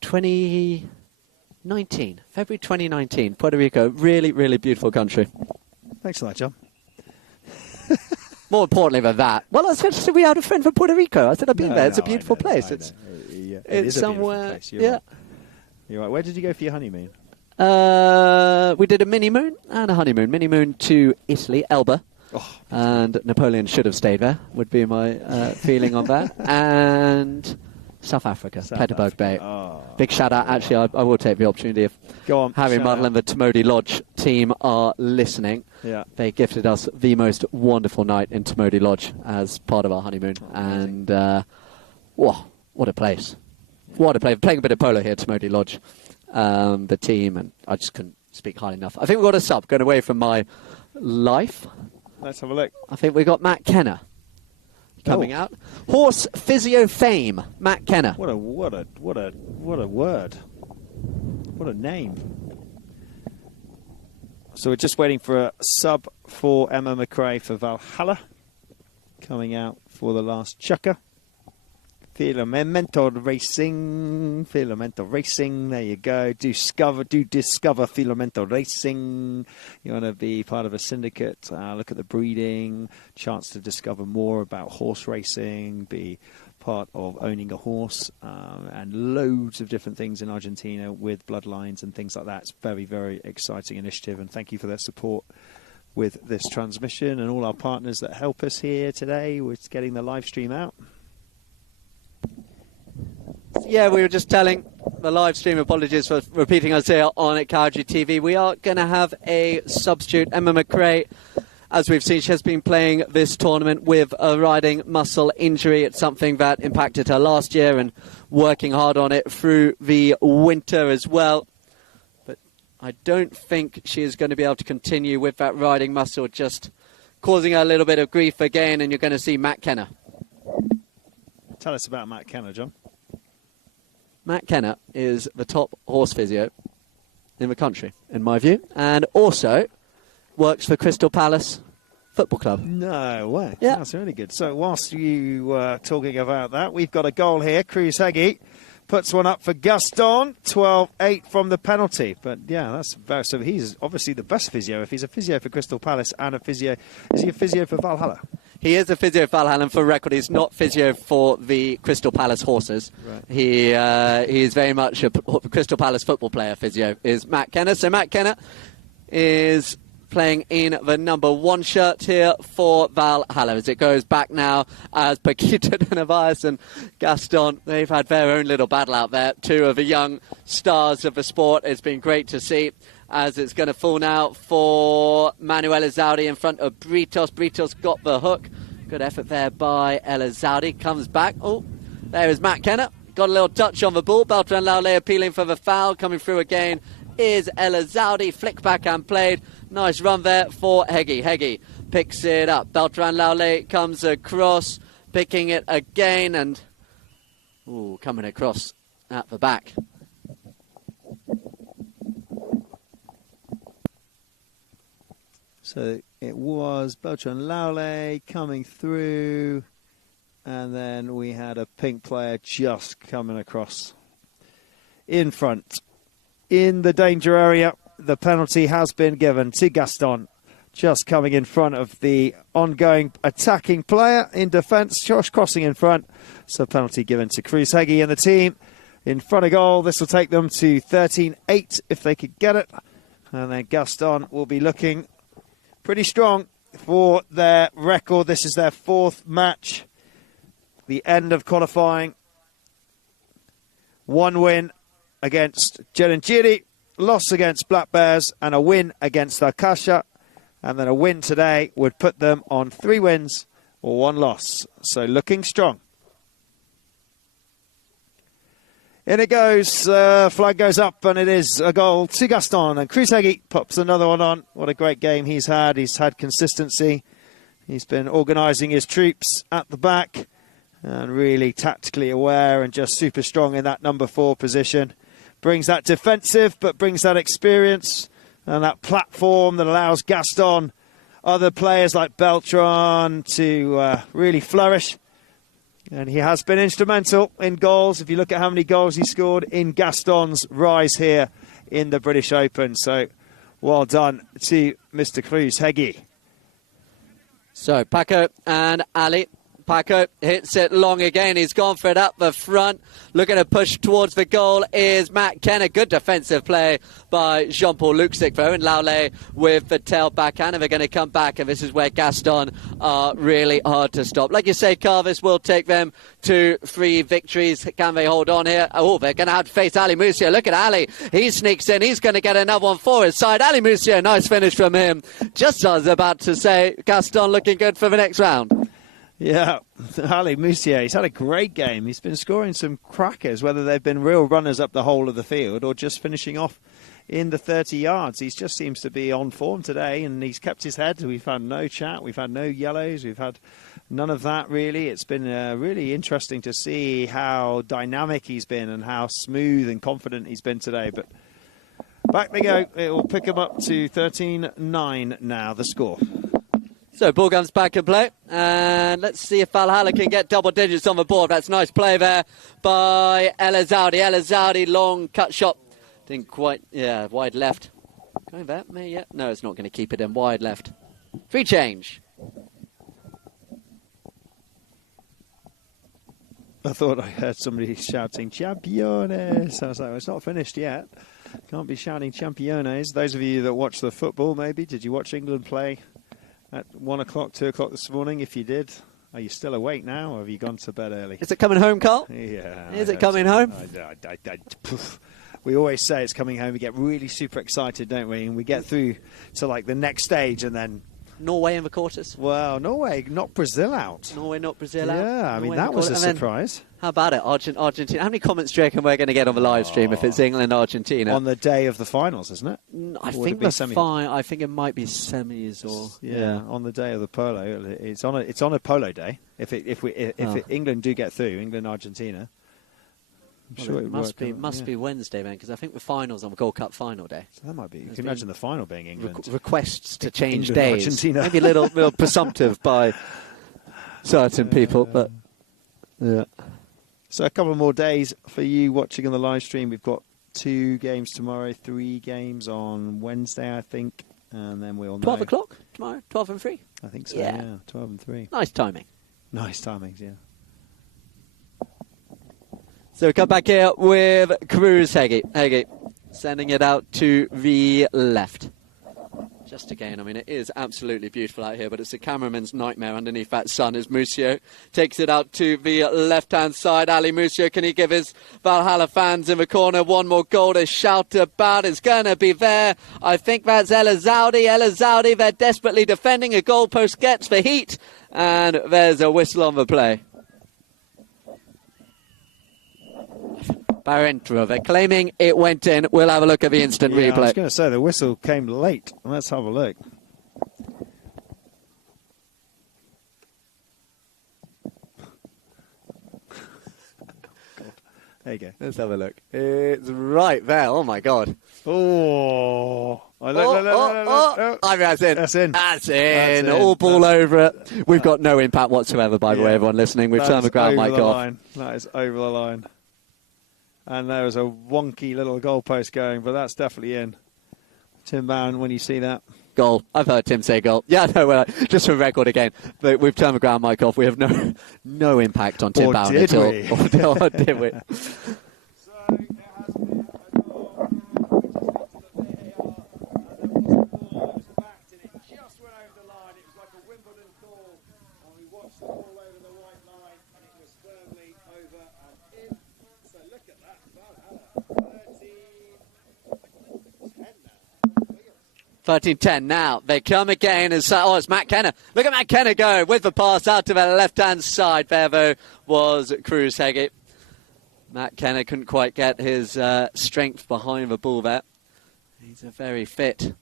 2019, February 2019. Puerto Rico, really, really beautiful country. Thanks for that, John. More importantly than that, well, I said we had a friend from Puerto Rico. I said I've been there. It's a beautiful place. It's somewhere. Place. You're right. You're right. Where did you go for your honeymoon? We did a mini moon and a honeymoon. Mini moon to Italy, Elba, and Napoleon should have stayed there. Would be my feeling on that. And South Africa, Petersburg Bay. Oh. Big shout out. Actually, I will take the opportunity if Harry Muddle and the Tamodi Lodge team are listening. Yeah. They gifted us the most wonderful night in Tamodi Lodge as part of our honeymoon. And what a place. What a place. Playing a bit of polo here at Tamodi Lodge. The team, and I just couldn't speak highly enough. I think we've got a sub going away from my life. Let's have a look. I think we got Matt Kenner coming out. Horse physio fame, Matt Kenner. What a word. What a name. So we're just waiting for a sub for Emma McRae for Valhalla. Coming out for the last chukker. Filamental Racing. There you go. Do discover Filamental Racing. You want to be part of a syndicate. Look at the breeding. Chance to discover more about horse racing. Be part of owning a horse. And loads of different things in Argentina with bloodlines and things like that. It's very, very exciting initiative. And thank you for their support with this transmission and all our partners that help us here today with getting the live stream out. Yeah, we were just telling the live stream, apologies for repeating us here on at Cowdray TV. We are going to have a substitute, Emma McRae, as we've seen, she has been playing this tournament with a riding muscle injury. It's something that impacted her last year and working hard on it through the winter as well. But I don't think she is going to be able to continue with that riding muscle, just causing her a little bit of grief again, and you're going to see Matt Kenner. Tell us about Matt Kenner, John. Matt Kenner is the top horse physio in the country, in my view, and also works for Crystal Palace Football Club. No way. Yeah. That's really good. So whilst you were talking about that, we've got a goal here. Cruz Heggie puts one up for Gaston, 12-8 from the penalty. But yeah, that's very, so he's obviously the best physio. If he's a physio for Crystal Palace and a physio, is he a physio for Valhalla? He is a physio for Valhalla, for record. He's not physio for the Crystal Palace horses. Right. He is very much a Crystal Palace football player. Physio is Matt Kenner. So Matt Kenner is playing in the number 1 shirt here for Valhalla as it goes back now as Paquita de Narvaez and Gaston, they've had their own little battle out there. 2 of the young stars of the sport. It's been great to see as it's going to fall now for Manuel Elizalde in front of Britos. Britos got the hook. Good effort there by Elizalde. Comes back. Oh, there is Matt Kenner. Got a little touch on the ball. Beltran Laule appealing for the foul. Coming through again is Elizalde. Flick back and played. Nice run there for Heggie. Heggie picks it up. Beltran Laule comes across, picking it again and coming across at the back. So it was Beltran Laule coming through, and then we had a pink player just coming across in front. In the danger area, the penalty has been given to Gaston, just coming in front of the ongoing attacking player in defence, Josh crossing in front. So penalty given to Cruz Heggie and the team in front of goal. This will take them to 13-8 if they could get it. And then Gaston will be looking pretty strong for their record. This is their 4th match. The end of qualifying. 1 win against Gelengiri, loss against Black Bears, and a win against Akasha. And then a win today would put them on 3 wins or 1 loss. So looking strong. In it goes, flag goes up, and it is a goal to Gaston. And Cruz Heggie pops another one on. What a great game he's had. He's had consistency. He's been organising his troops at the back and really tactically aware and just super strong in that number 4 position. Brings that defensive, but brings that experience and that platform that allows Gaston, other players like Beltran, to really flourish. And he has been instrumental in goals. If you look at how many goals he scored in Gaston's rise here in the British Open. So well done to Mr. Cruz Heggie. So Paco and Ali. Paco hits it long again. He's gone for it up the front. Looking to push towards the goal is Matt Kenner. Good defensive play by Jean-Paul Luxic, though. And Laule with the tail backhand. And they're going to come back. And this is where Gaston are really hard to stop. Like you say, Carl, this will take them to 3 victories. Can they hold on here? Oh, they're going to have to face Ali Musia. Look at Ali. He sneaks in. He's going to get another one for his side. Ali Musia, nice finish from him. Just as I was about to say, Gaston looking good for the next round. Yeah, Ali Moussier, he's had a great game. He's been scoring some crackers, whether they've been real runners up the whole of the field or just finishing off in the 30 yards. He just seems to be on form today, and he's kept his head. We've had no chat. We've had no yellows. We've had none of that, really. It's been really interesting to see how dynamic he's been and how smooth and confident he's been today. But back they go. It will pick him up to 13-9 now, the score. So ball comes back in play, and let's see if Valhalla can get double digits on the board. That's nice play there by Elizalde. Elizalde, long cut shot. Didn't quite, wide left. Going back, maybe, yeah. No, it's not going to keep it in, wide left. Free change. I thought I heard somebody shouting, Championes. I was like, well, it's not finished yet. Can't be shouting Championes. Those of you that watch the football, maybe, did you watch England play at 1 o'clock, 2 o'clock this morning? If you did, are you still awake now, or have you gone to bed early? Is it coming home, Carl? Yeah. Is it coming home? We always say it's coming home. We get really super excited, don't we? And we get through to like the next stage, and then Norway in the quarters. Well, Norway knocked Brazil out. Norway knocked Brazil out. Yeah, I mean, Norway that was a and then, surprise. how about it? Argentina. How many comments do you reckon we're going to get on the live stream if it's England-Argentina? On the day of the finals, isn't it? I think I think it might be semis or... Yeah, on the day of the polo. It's on a polo day. If England do get through, England-Argentina... Sure it must be Wednesday then, because I think the finals on the Gold Cup final day. So that might be. You can imagine the final being England. Requests to change England, days. Argentina. Maybe a little presumptive by certain people, but yeah. So a couple more days for you watching on the live stream. We've got 2 games tomorrow, 3 games on Wednesday, I think, and then we'll know. 12 o'clock tomorrow, 12 and 3. I think so. Yeah, 12 and 3. Nice timing. Nice timings, yeah. So we come back here with Cruz Heggie sending it out to the left. Just again, I mean, it is absolutely beautiful out here, but it's a cameraman's nightmare underneath that sun as Musio takes it out to the left-hand side. Ali Musio, can he give his Valhalla fans in the corner one more goal to shout about? It's going to be there. I think that's Elazoudi. They're desperately defending. A goalpost gets the heat, and there's a whistle on the play. Barentra, they're claiming it went in. We'll have a look at the instant replay. I was going to say, the whistle came late. Let's have a look. There you go. Let's have a look. It's right there. Oh, my God. Oh. I think that's in. That's in. That's in. All ball over it. We've got no impact whatsoever, by the way, everyone listening. We've turned the ground mic off. That is over the line. And there was a wonky little goalpost going, but that's definitely in. Tim Bowen, when you see that. Goal. I've heard Tim say goal. Yeah, no, just for record again. But we've turned the ground mic off. We have no impact on Tim Bowen at all. Or did we? (13-10) now. They come again. And so, it's Matt Kenner. Look at Matt Kenner go with the pass out to the left-hand side. There, though, was Cruz Heggie. Matt Kenner couldn't quite get his strength behind the ball there. He's a very fit,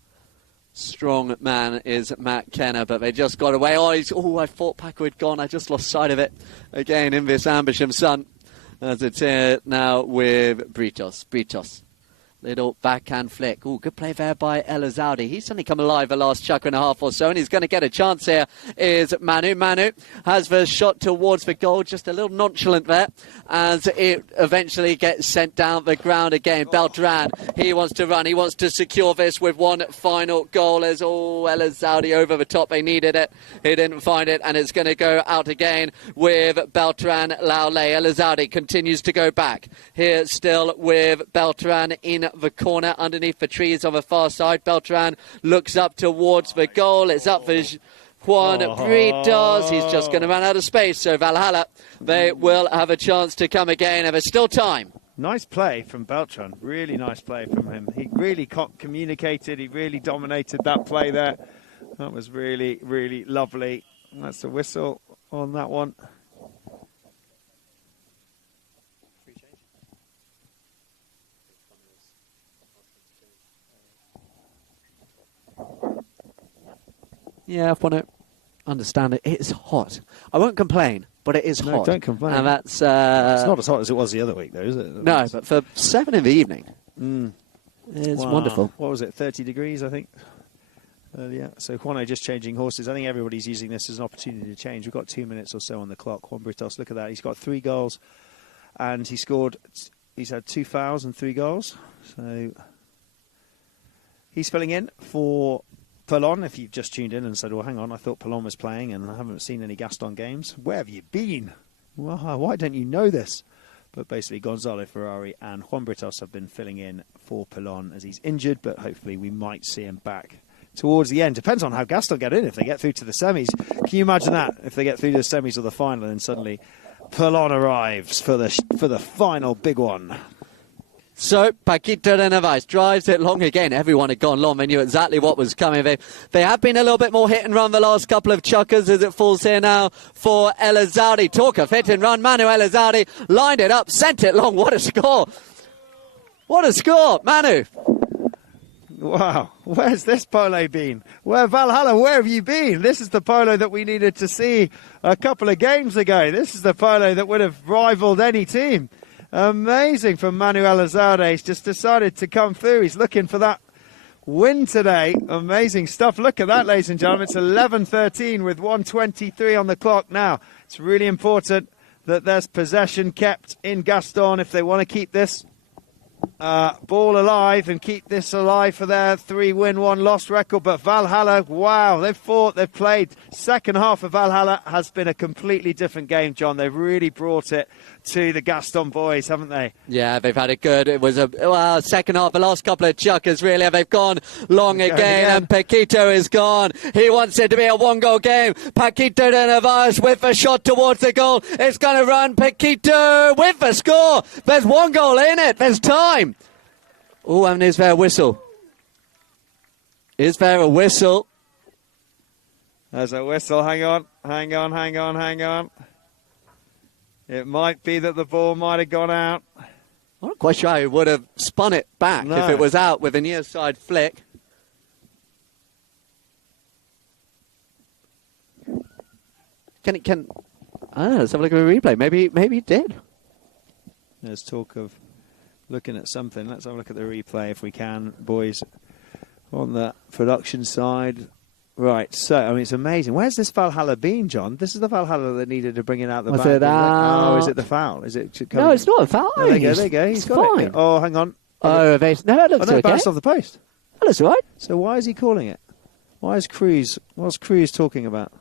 strong man, is Matt Kenner, but they just got away. I thought Paco had gone. I just lost sight of it again in this Ambisham sun. As it's here now with Britos. Little backhand flick. Good play there by Elazoudi. He's suddenly come alive the last chuck and a half or so, and he's going to get a chance here, is Manu. Manu has the shot towards the goal, just a little nonchalant there, as it eventually gets sent down the ground again. Beltran, he wants to run. He wants to secure this with one final goal. As Elazoudi over the top. They needed it. He didn't find it, and it's going to go out again with Beltran Laulay. Elazoudi continues to go back. Here still with Beltran in the corner underneath the trees on the far side. Beltran looks up towards the goal. It's up for Juan Britos. He's just going to run out of space. So Valhalla, they will have a chance to come again, and there's still time. Nice play from Beltran. Really nice play from him. He really communicated. He really dominated that play there. That was really, really lovely. And that's a whistle on that one. Yeah, I want to understand it. It's hot. I won't complain, but it is hot. No, don't complain. And that's... it's not as hot as it was the other week, though, is it? No, but for 7 in the evening, it's wonderful. What was it, 30 degrees, I think, earlier? So Juano just changing horses. I think everybody's using this as an opportunity to change. We've got 2 minutes or so on the clock. Juan Britos, look at that. He's got 3 goals, and he's had 2 fouls and 3 goals. So he's filling in for Pelon. If you've just tuned in and said, well, hang on, I thought Pelon was playing and I haven't seen any Gaston games. Where have you been? Well, why don't you know this? But basically, Gonzalo Ferrari and Juan Britos have been filling in for Pelon as he's injured, but hopefully we might see him back towards the end. Depends on how Gaston get in. If they get through to the semis, can you imagine that? If they get through to the semis or the final, and suddenly Pelon arrives for the final big one. So, Paquito de Narvaez drives it long again. Everyone had gone long. They knew exactly what was coming. They have been a little bit more hit and run the last couple of chukkers as it falls here now for Elizalde. Talk of hit and run. Manu Elizalde lined it up, sent it long. What a score. What a score. Manu. Wow, where's this polo been? Valhalla, where have you been? This is the polo that we needed to see a couple of games ago. This is the polo that would have rivaled any team. Amazing from Manu Elizalde. He's just decided to come through. He's looking for that win today. Amazing stuff. Look at that, ladies and gentlemen. It's 11:13 with 1:23 on the clock now. It's really important that there's possession kept in Gaston if they want to keep this ball alive and keep this alive for their 3-win, 1-loss record. But Valhalla, wow, they've fought, they've played. Second half of Valhalla has been a completely different game, John. They've really brought it to the Gaston boys, haven't they? Yeah, they've had it good. It was a second half, the last couple of chukkers, really. They've gone long again, and Paquito is gone. He wants it to be a one-goal game. Paquito de Narvaez with a shot towards the goal. It's going to run. Paquito with the score. There's one goal in it. There's time. Oh, and is there a whistle? Is there a whistle? There's a whistle. Hang on. It might be that the ball might have gone out. I'm not quite sure he would have spun it back if it was out with a near side flick. Let's have a look at the replay. Maybe he did. There's talk of looking at something. Let's have a look at the replay if we can, boys, on the production side. Right, so, I mean, it's amazing. Where's this Valhalla been, John? This is the Valhalla that needed to bring it out the back. Oh, is it the foul? Is it? No, it's not a foul. Oh, there you go. He's got fine. it. Oh, hang on. No, it looks okay. Bounced off the post. That looks all right. So why is he calling it? What's Cruz talking about?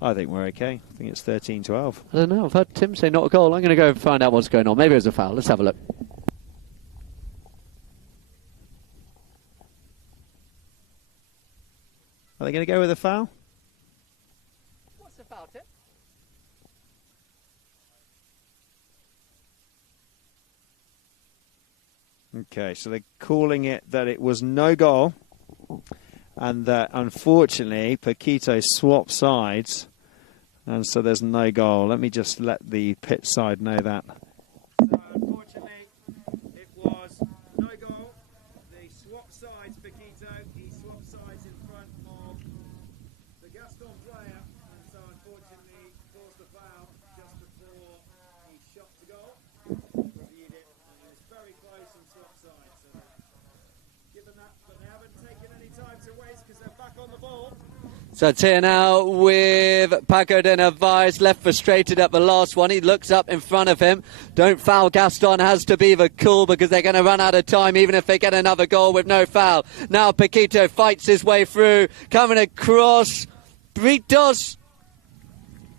I think we're okay. I think it's 13-12. I don't know. I've heard Tim say not a goal. I'm going to go and find out what's going on. Maybe it was a foul. Let's have a look. Are they going to go with a foul? What's the foul, Tim? Okay, so they're calling it that it was no goal, and that unfortunately Paquito swapped sides, and so there's no goal. Let me just let the pitch side know that. So unfortunately, it was no goal. They swapped sides, Paquito. He swapped sides in front of the Gaston player, and so unfortunately caused a foul just before he shot to goal. Reviewed it, and it was very close and swapped sides. So given that, but they haven't taken any time to waste because they're back on the ball. So it's here now with Paco de Narvaez, left frustrated at the last one. He looks up in front of him. Don't foul Gaston has to be the call because they're going to run out of time even if they get another goal with no foul. Now Paquito fights his way through, coming across. Britos.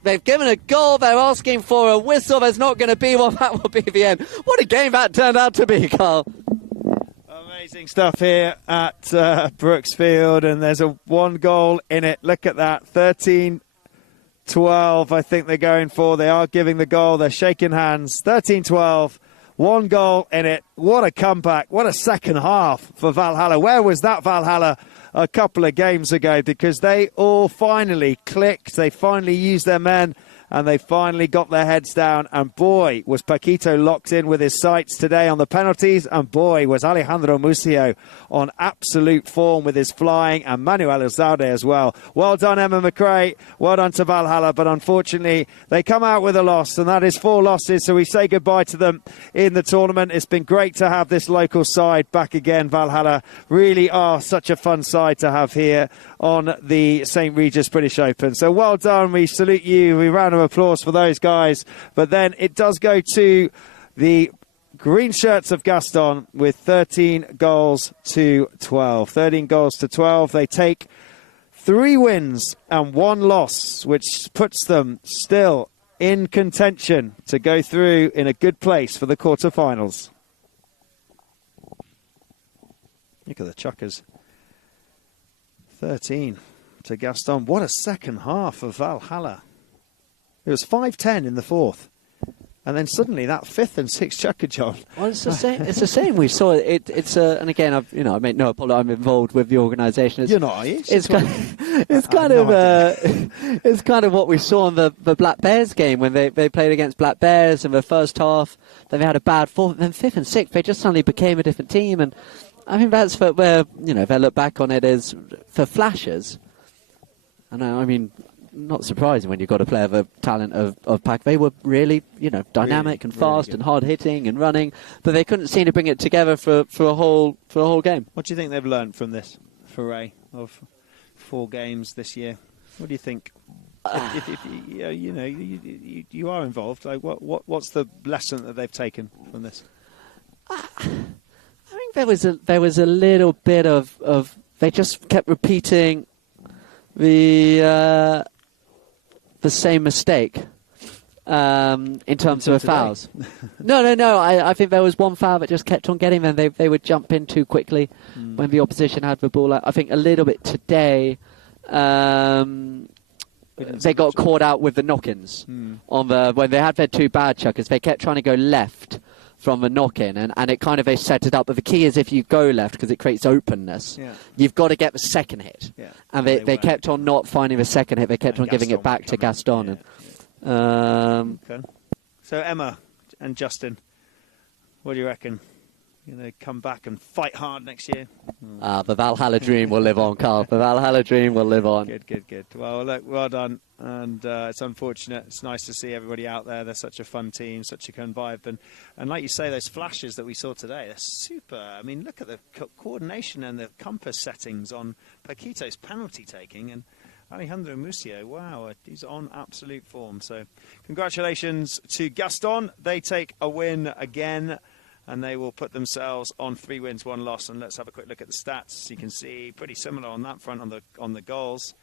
They've given a goal. They're asking for a whistle. There's not going to be one. That will be the end. What a game that turned out to be, Carl. Amazing stuff here at Brooksfield, and there's a one goal in it. Look at that, 13-12 I think they're going for. They are giving the goal. They're shaking hands. 13-12, one goal in it. What a comeback. What a second half for Valhalla. Where was that Valhalla a couple of games ago? Because they all finally clicked. They finally used their men, and they finally got their heads down. And boy, was Paquito locked in with his sights today on the penalties. And boy, was Alejandro Mucio on absolute form with his flying, and Manuel Elizalde as well. Well done, Emma McRae. Well done to Valhalla. But unfortunately, they come out with a loss, and that is 4 losses. So we say goodbye to them in the tournament. It's been great to have this local side back again. Valhalla really are such a fun side to have here on the St. Regis British Open. So well done. We salute you. We round of applause for those guys. But then it does go to the green shirts of Gaston with 13 goals to 12. 13 goals to 12. They take 3 wins and 1 loss, which puts them still in contention to go through in a good place for the quarterfinals. Look at the chuckers. 13 to Gaston. What a second half of Valhalla. It was 5-10 in the fourth. And then suddenly that 5th and 6th chucker, John. Well, it's the same. It's the same. We saw it. And again, I make no apology. I'm involved with the organisation. You're not, are you? It's kind of what we saw in the Black Bears game when they played against Black Bears in the first half. Then they had a bad 4th, then 5th and 6th. They just suddenly became a different team, and I think that's where if I look back on it is for flashes. And I mean, not surprising when you've got a player of the talent of Pac. They were really, dynamic and fast and hard hitting and running, but they couldn't seem to bring it together for a whole game. What do you think they've learned from this foray of 4 games this year? What do you think? If you are involved, like what's the lesson that they've taken from this? I think there was a little bit of they just kept repeating the same mistake in terms of fouls. No. I think there was one foul that just kept on getting them. They would jump in too quickly when the opposition had the ball. I think a little bit today. They got caught out with the knock-ins when they had their 2 bad chuckers. They kept trying to go left from the knock-in, and it kind of they set it up. But the key is if you go left, because it creates openness, you've got to get the second hit. Yeah. And they kept on not finding the second hit. They kept on giving it back to Gaston. Okay. So Emma and Justin, what do you reckon? Come back and fight hard next year? The Valhalla dream will live on, Carl. The Valhalla dream will live on. Good. Well, look, well done. And it's unfortunate. It's nice to see everybody out there. They're such a fun team, such a fun vibe. And like you say, those flashes that we saw today, they're super. I mean, look at the coordination and the compass settings on Paquito's penalty taking. And Alejandro Mucio, wow, he's on absolute form. So congratulations to Gaston. They take a win again, and they will put themselves on 3 wins, 1 loss. And let's have a quick look at the stats. You can see pretty similar on that front on the goals.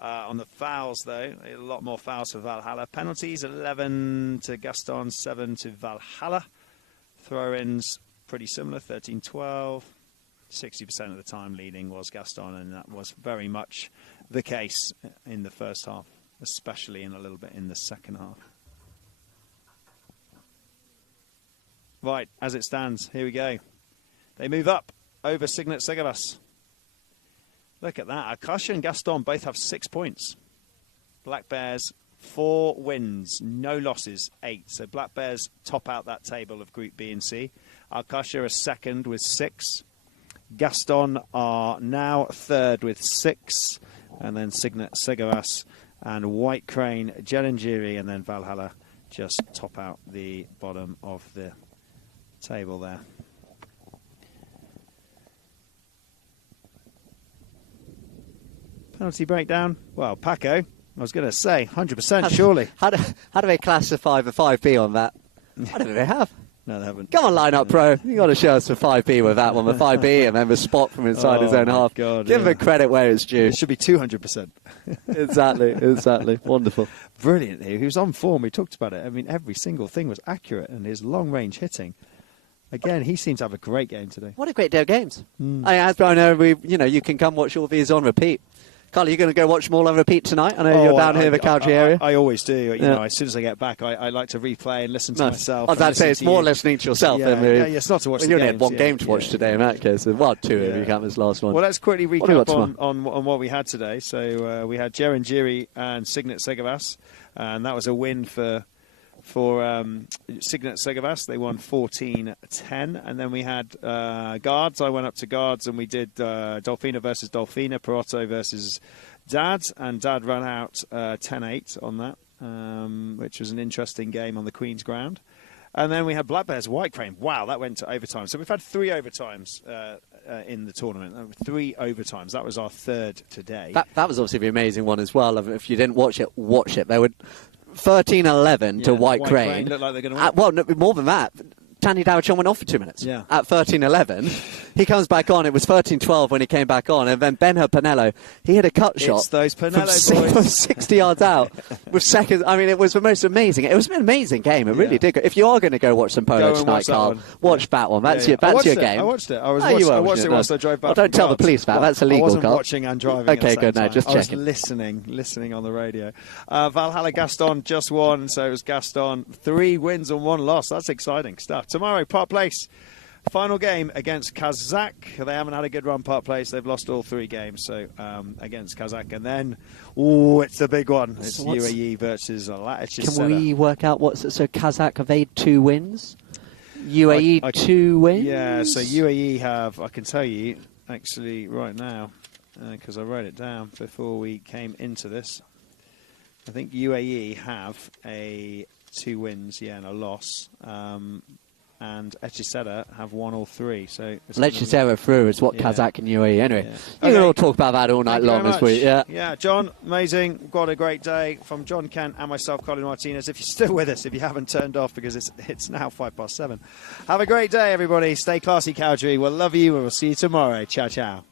On the fouls, though, a lot more fouls for Valhalla. Penalties, 11 to Gaston, 7 to Valhalla. Throw-ins, pretty similar, 13-12. 60% of the time leading was Gaston, and that was very much the case in the first half, especially in a little bit in the second half. Right, as it stands, here we go. They move up over Signet Segavas. Look at that. Akasha and Gaston both have 6 points. Black Bears, 4 wins, no losses, 8. So Black Bears top out that table of Group B and C. Akasha are second with 6. Gaston are now third with 6. And then Signet Segavas and White Crane, Jellinjiri, and then Valhalla just top out the bottom of the table there. Penalty breakdown. Well, Paco, I was going to say 100% surely. How do they classify the 5B on that? I don't think they have. No, they haven't. Come on, Line Up Pro. You've got to show us the 5B with that one. The 5B and then the spot from inside his own half. God, Give him credit where it's due. It should be 200%. Exactly. Wonderful. Brilliant. He was on form. We talked about it. I mean, every single thing was accurate, and his long-range hitting. Again, he seems to have a great game today. What a great day of games. I know you can come watch all these on repeat. Carl, are you going to go watch them all on repeat tonight? I know you're down here in the Cowdray area. I always do. You know, as soon as I get back, I like to replay and listen to myself. I was about to say, it's more listening to yourself than it's not to watch the games. You only had 1 game to watch today in that case. Well, 2 if you count this last one. Well, let's quickly recap on what we had today. So we had Jellinjiri and Signet Segavas, and that was a win for Signet Segavas. They won 14-10, and then we had guards. I went up to guards, and we did Dolfina versus Dolfina, Perotto versus Dad, and Dad ran out 10-8 on that, which was an interesting game on the Queen's Ground. And then we had Black Bears White Crane. Wow, that went to overtime. So we've had 3 overtimes in the tournament. 3 overtimes. That was our 3rd today. That was obviously the amazing one as well. If you didn't watch it, watch it. They would 13-11 to White Crane. Looked like they're going to win. Well, no, more than that. Danny Dowachon went off for 2 minutes. Yeah. At 13-11. He comes back on. It was 13-12 when he came back on. And then Ben Pinello, he hit a cut shot. It's those Pinello from boys. 60 yards out with seconds. I mean, it was the most amazing. It was an amazing game. It really did. If you are going to go watch some polo tonight, Carl, watch that one. That's your game. I watched it. I watched it whilst I drove back. Well, don't tell the police that. That's illegal, I wasn't Carl. watching and driving. Okay, good. No, just checking. I was listening on the radio. Valhalla Gaston just won, so it was Gaston 3 wins and 1 loss. That's exciting stuff. Tomorrow, Park Place. Final game against Kazakh. They haven't had a good run, Park Place. They've lost all 3 games, so against Kazakh. And then, it's the big one. It's UAE versus Latitude. Can we work out so Kazakh have they 2 wins? UAE 2 wins? Yeah, so UAE have, I can tell you, actually, right now, because I wrote it down before we came into this. I think UAE have 2 wins, and a loss. And Echiseta have 1 or 3. So Echiseta through is what Kazakh and UAE. Anyway, you can all talk about that all night long as we. Yeah, John, amazing. Got a great day from John Kent and myself, Colin Martinez. If you're still with us, if you haven't turned off, because it's now 7:05. Have a great day, everybody. Stay classy, Cowdray. We'll love you, and we'll see you tomorrow. Ciao, ciao.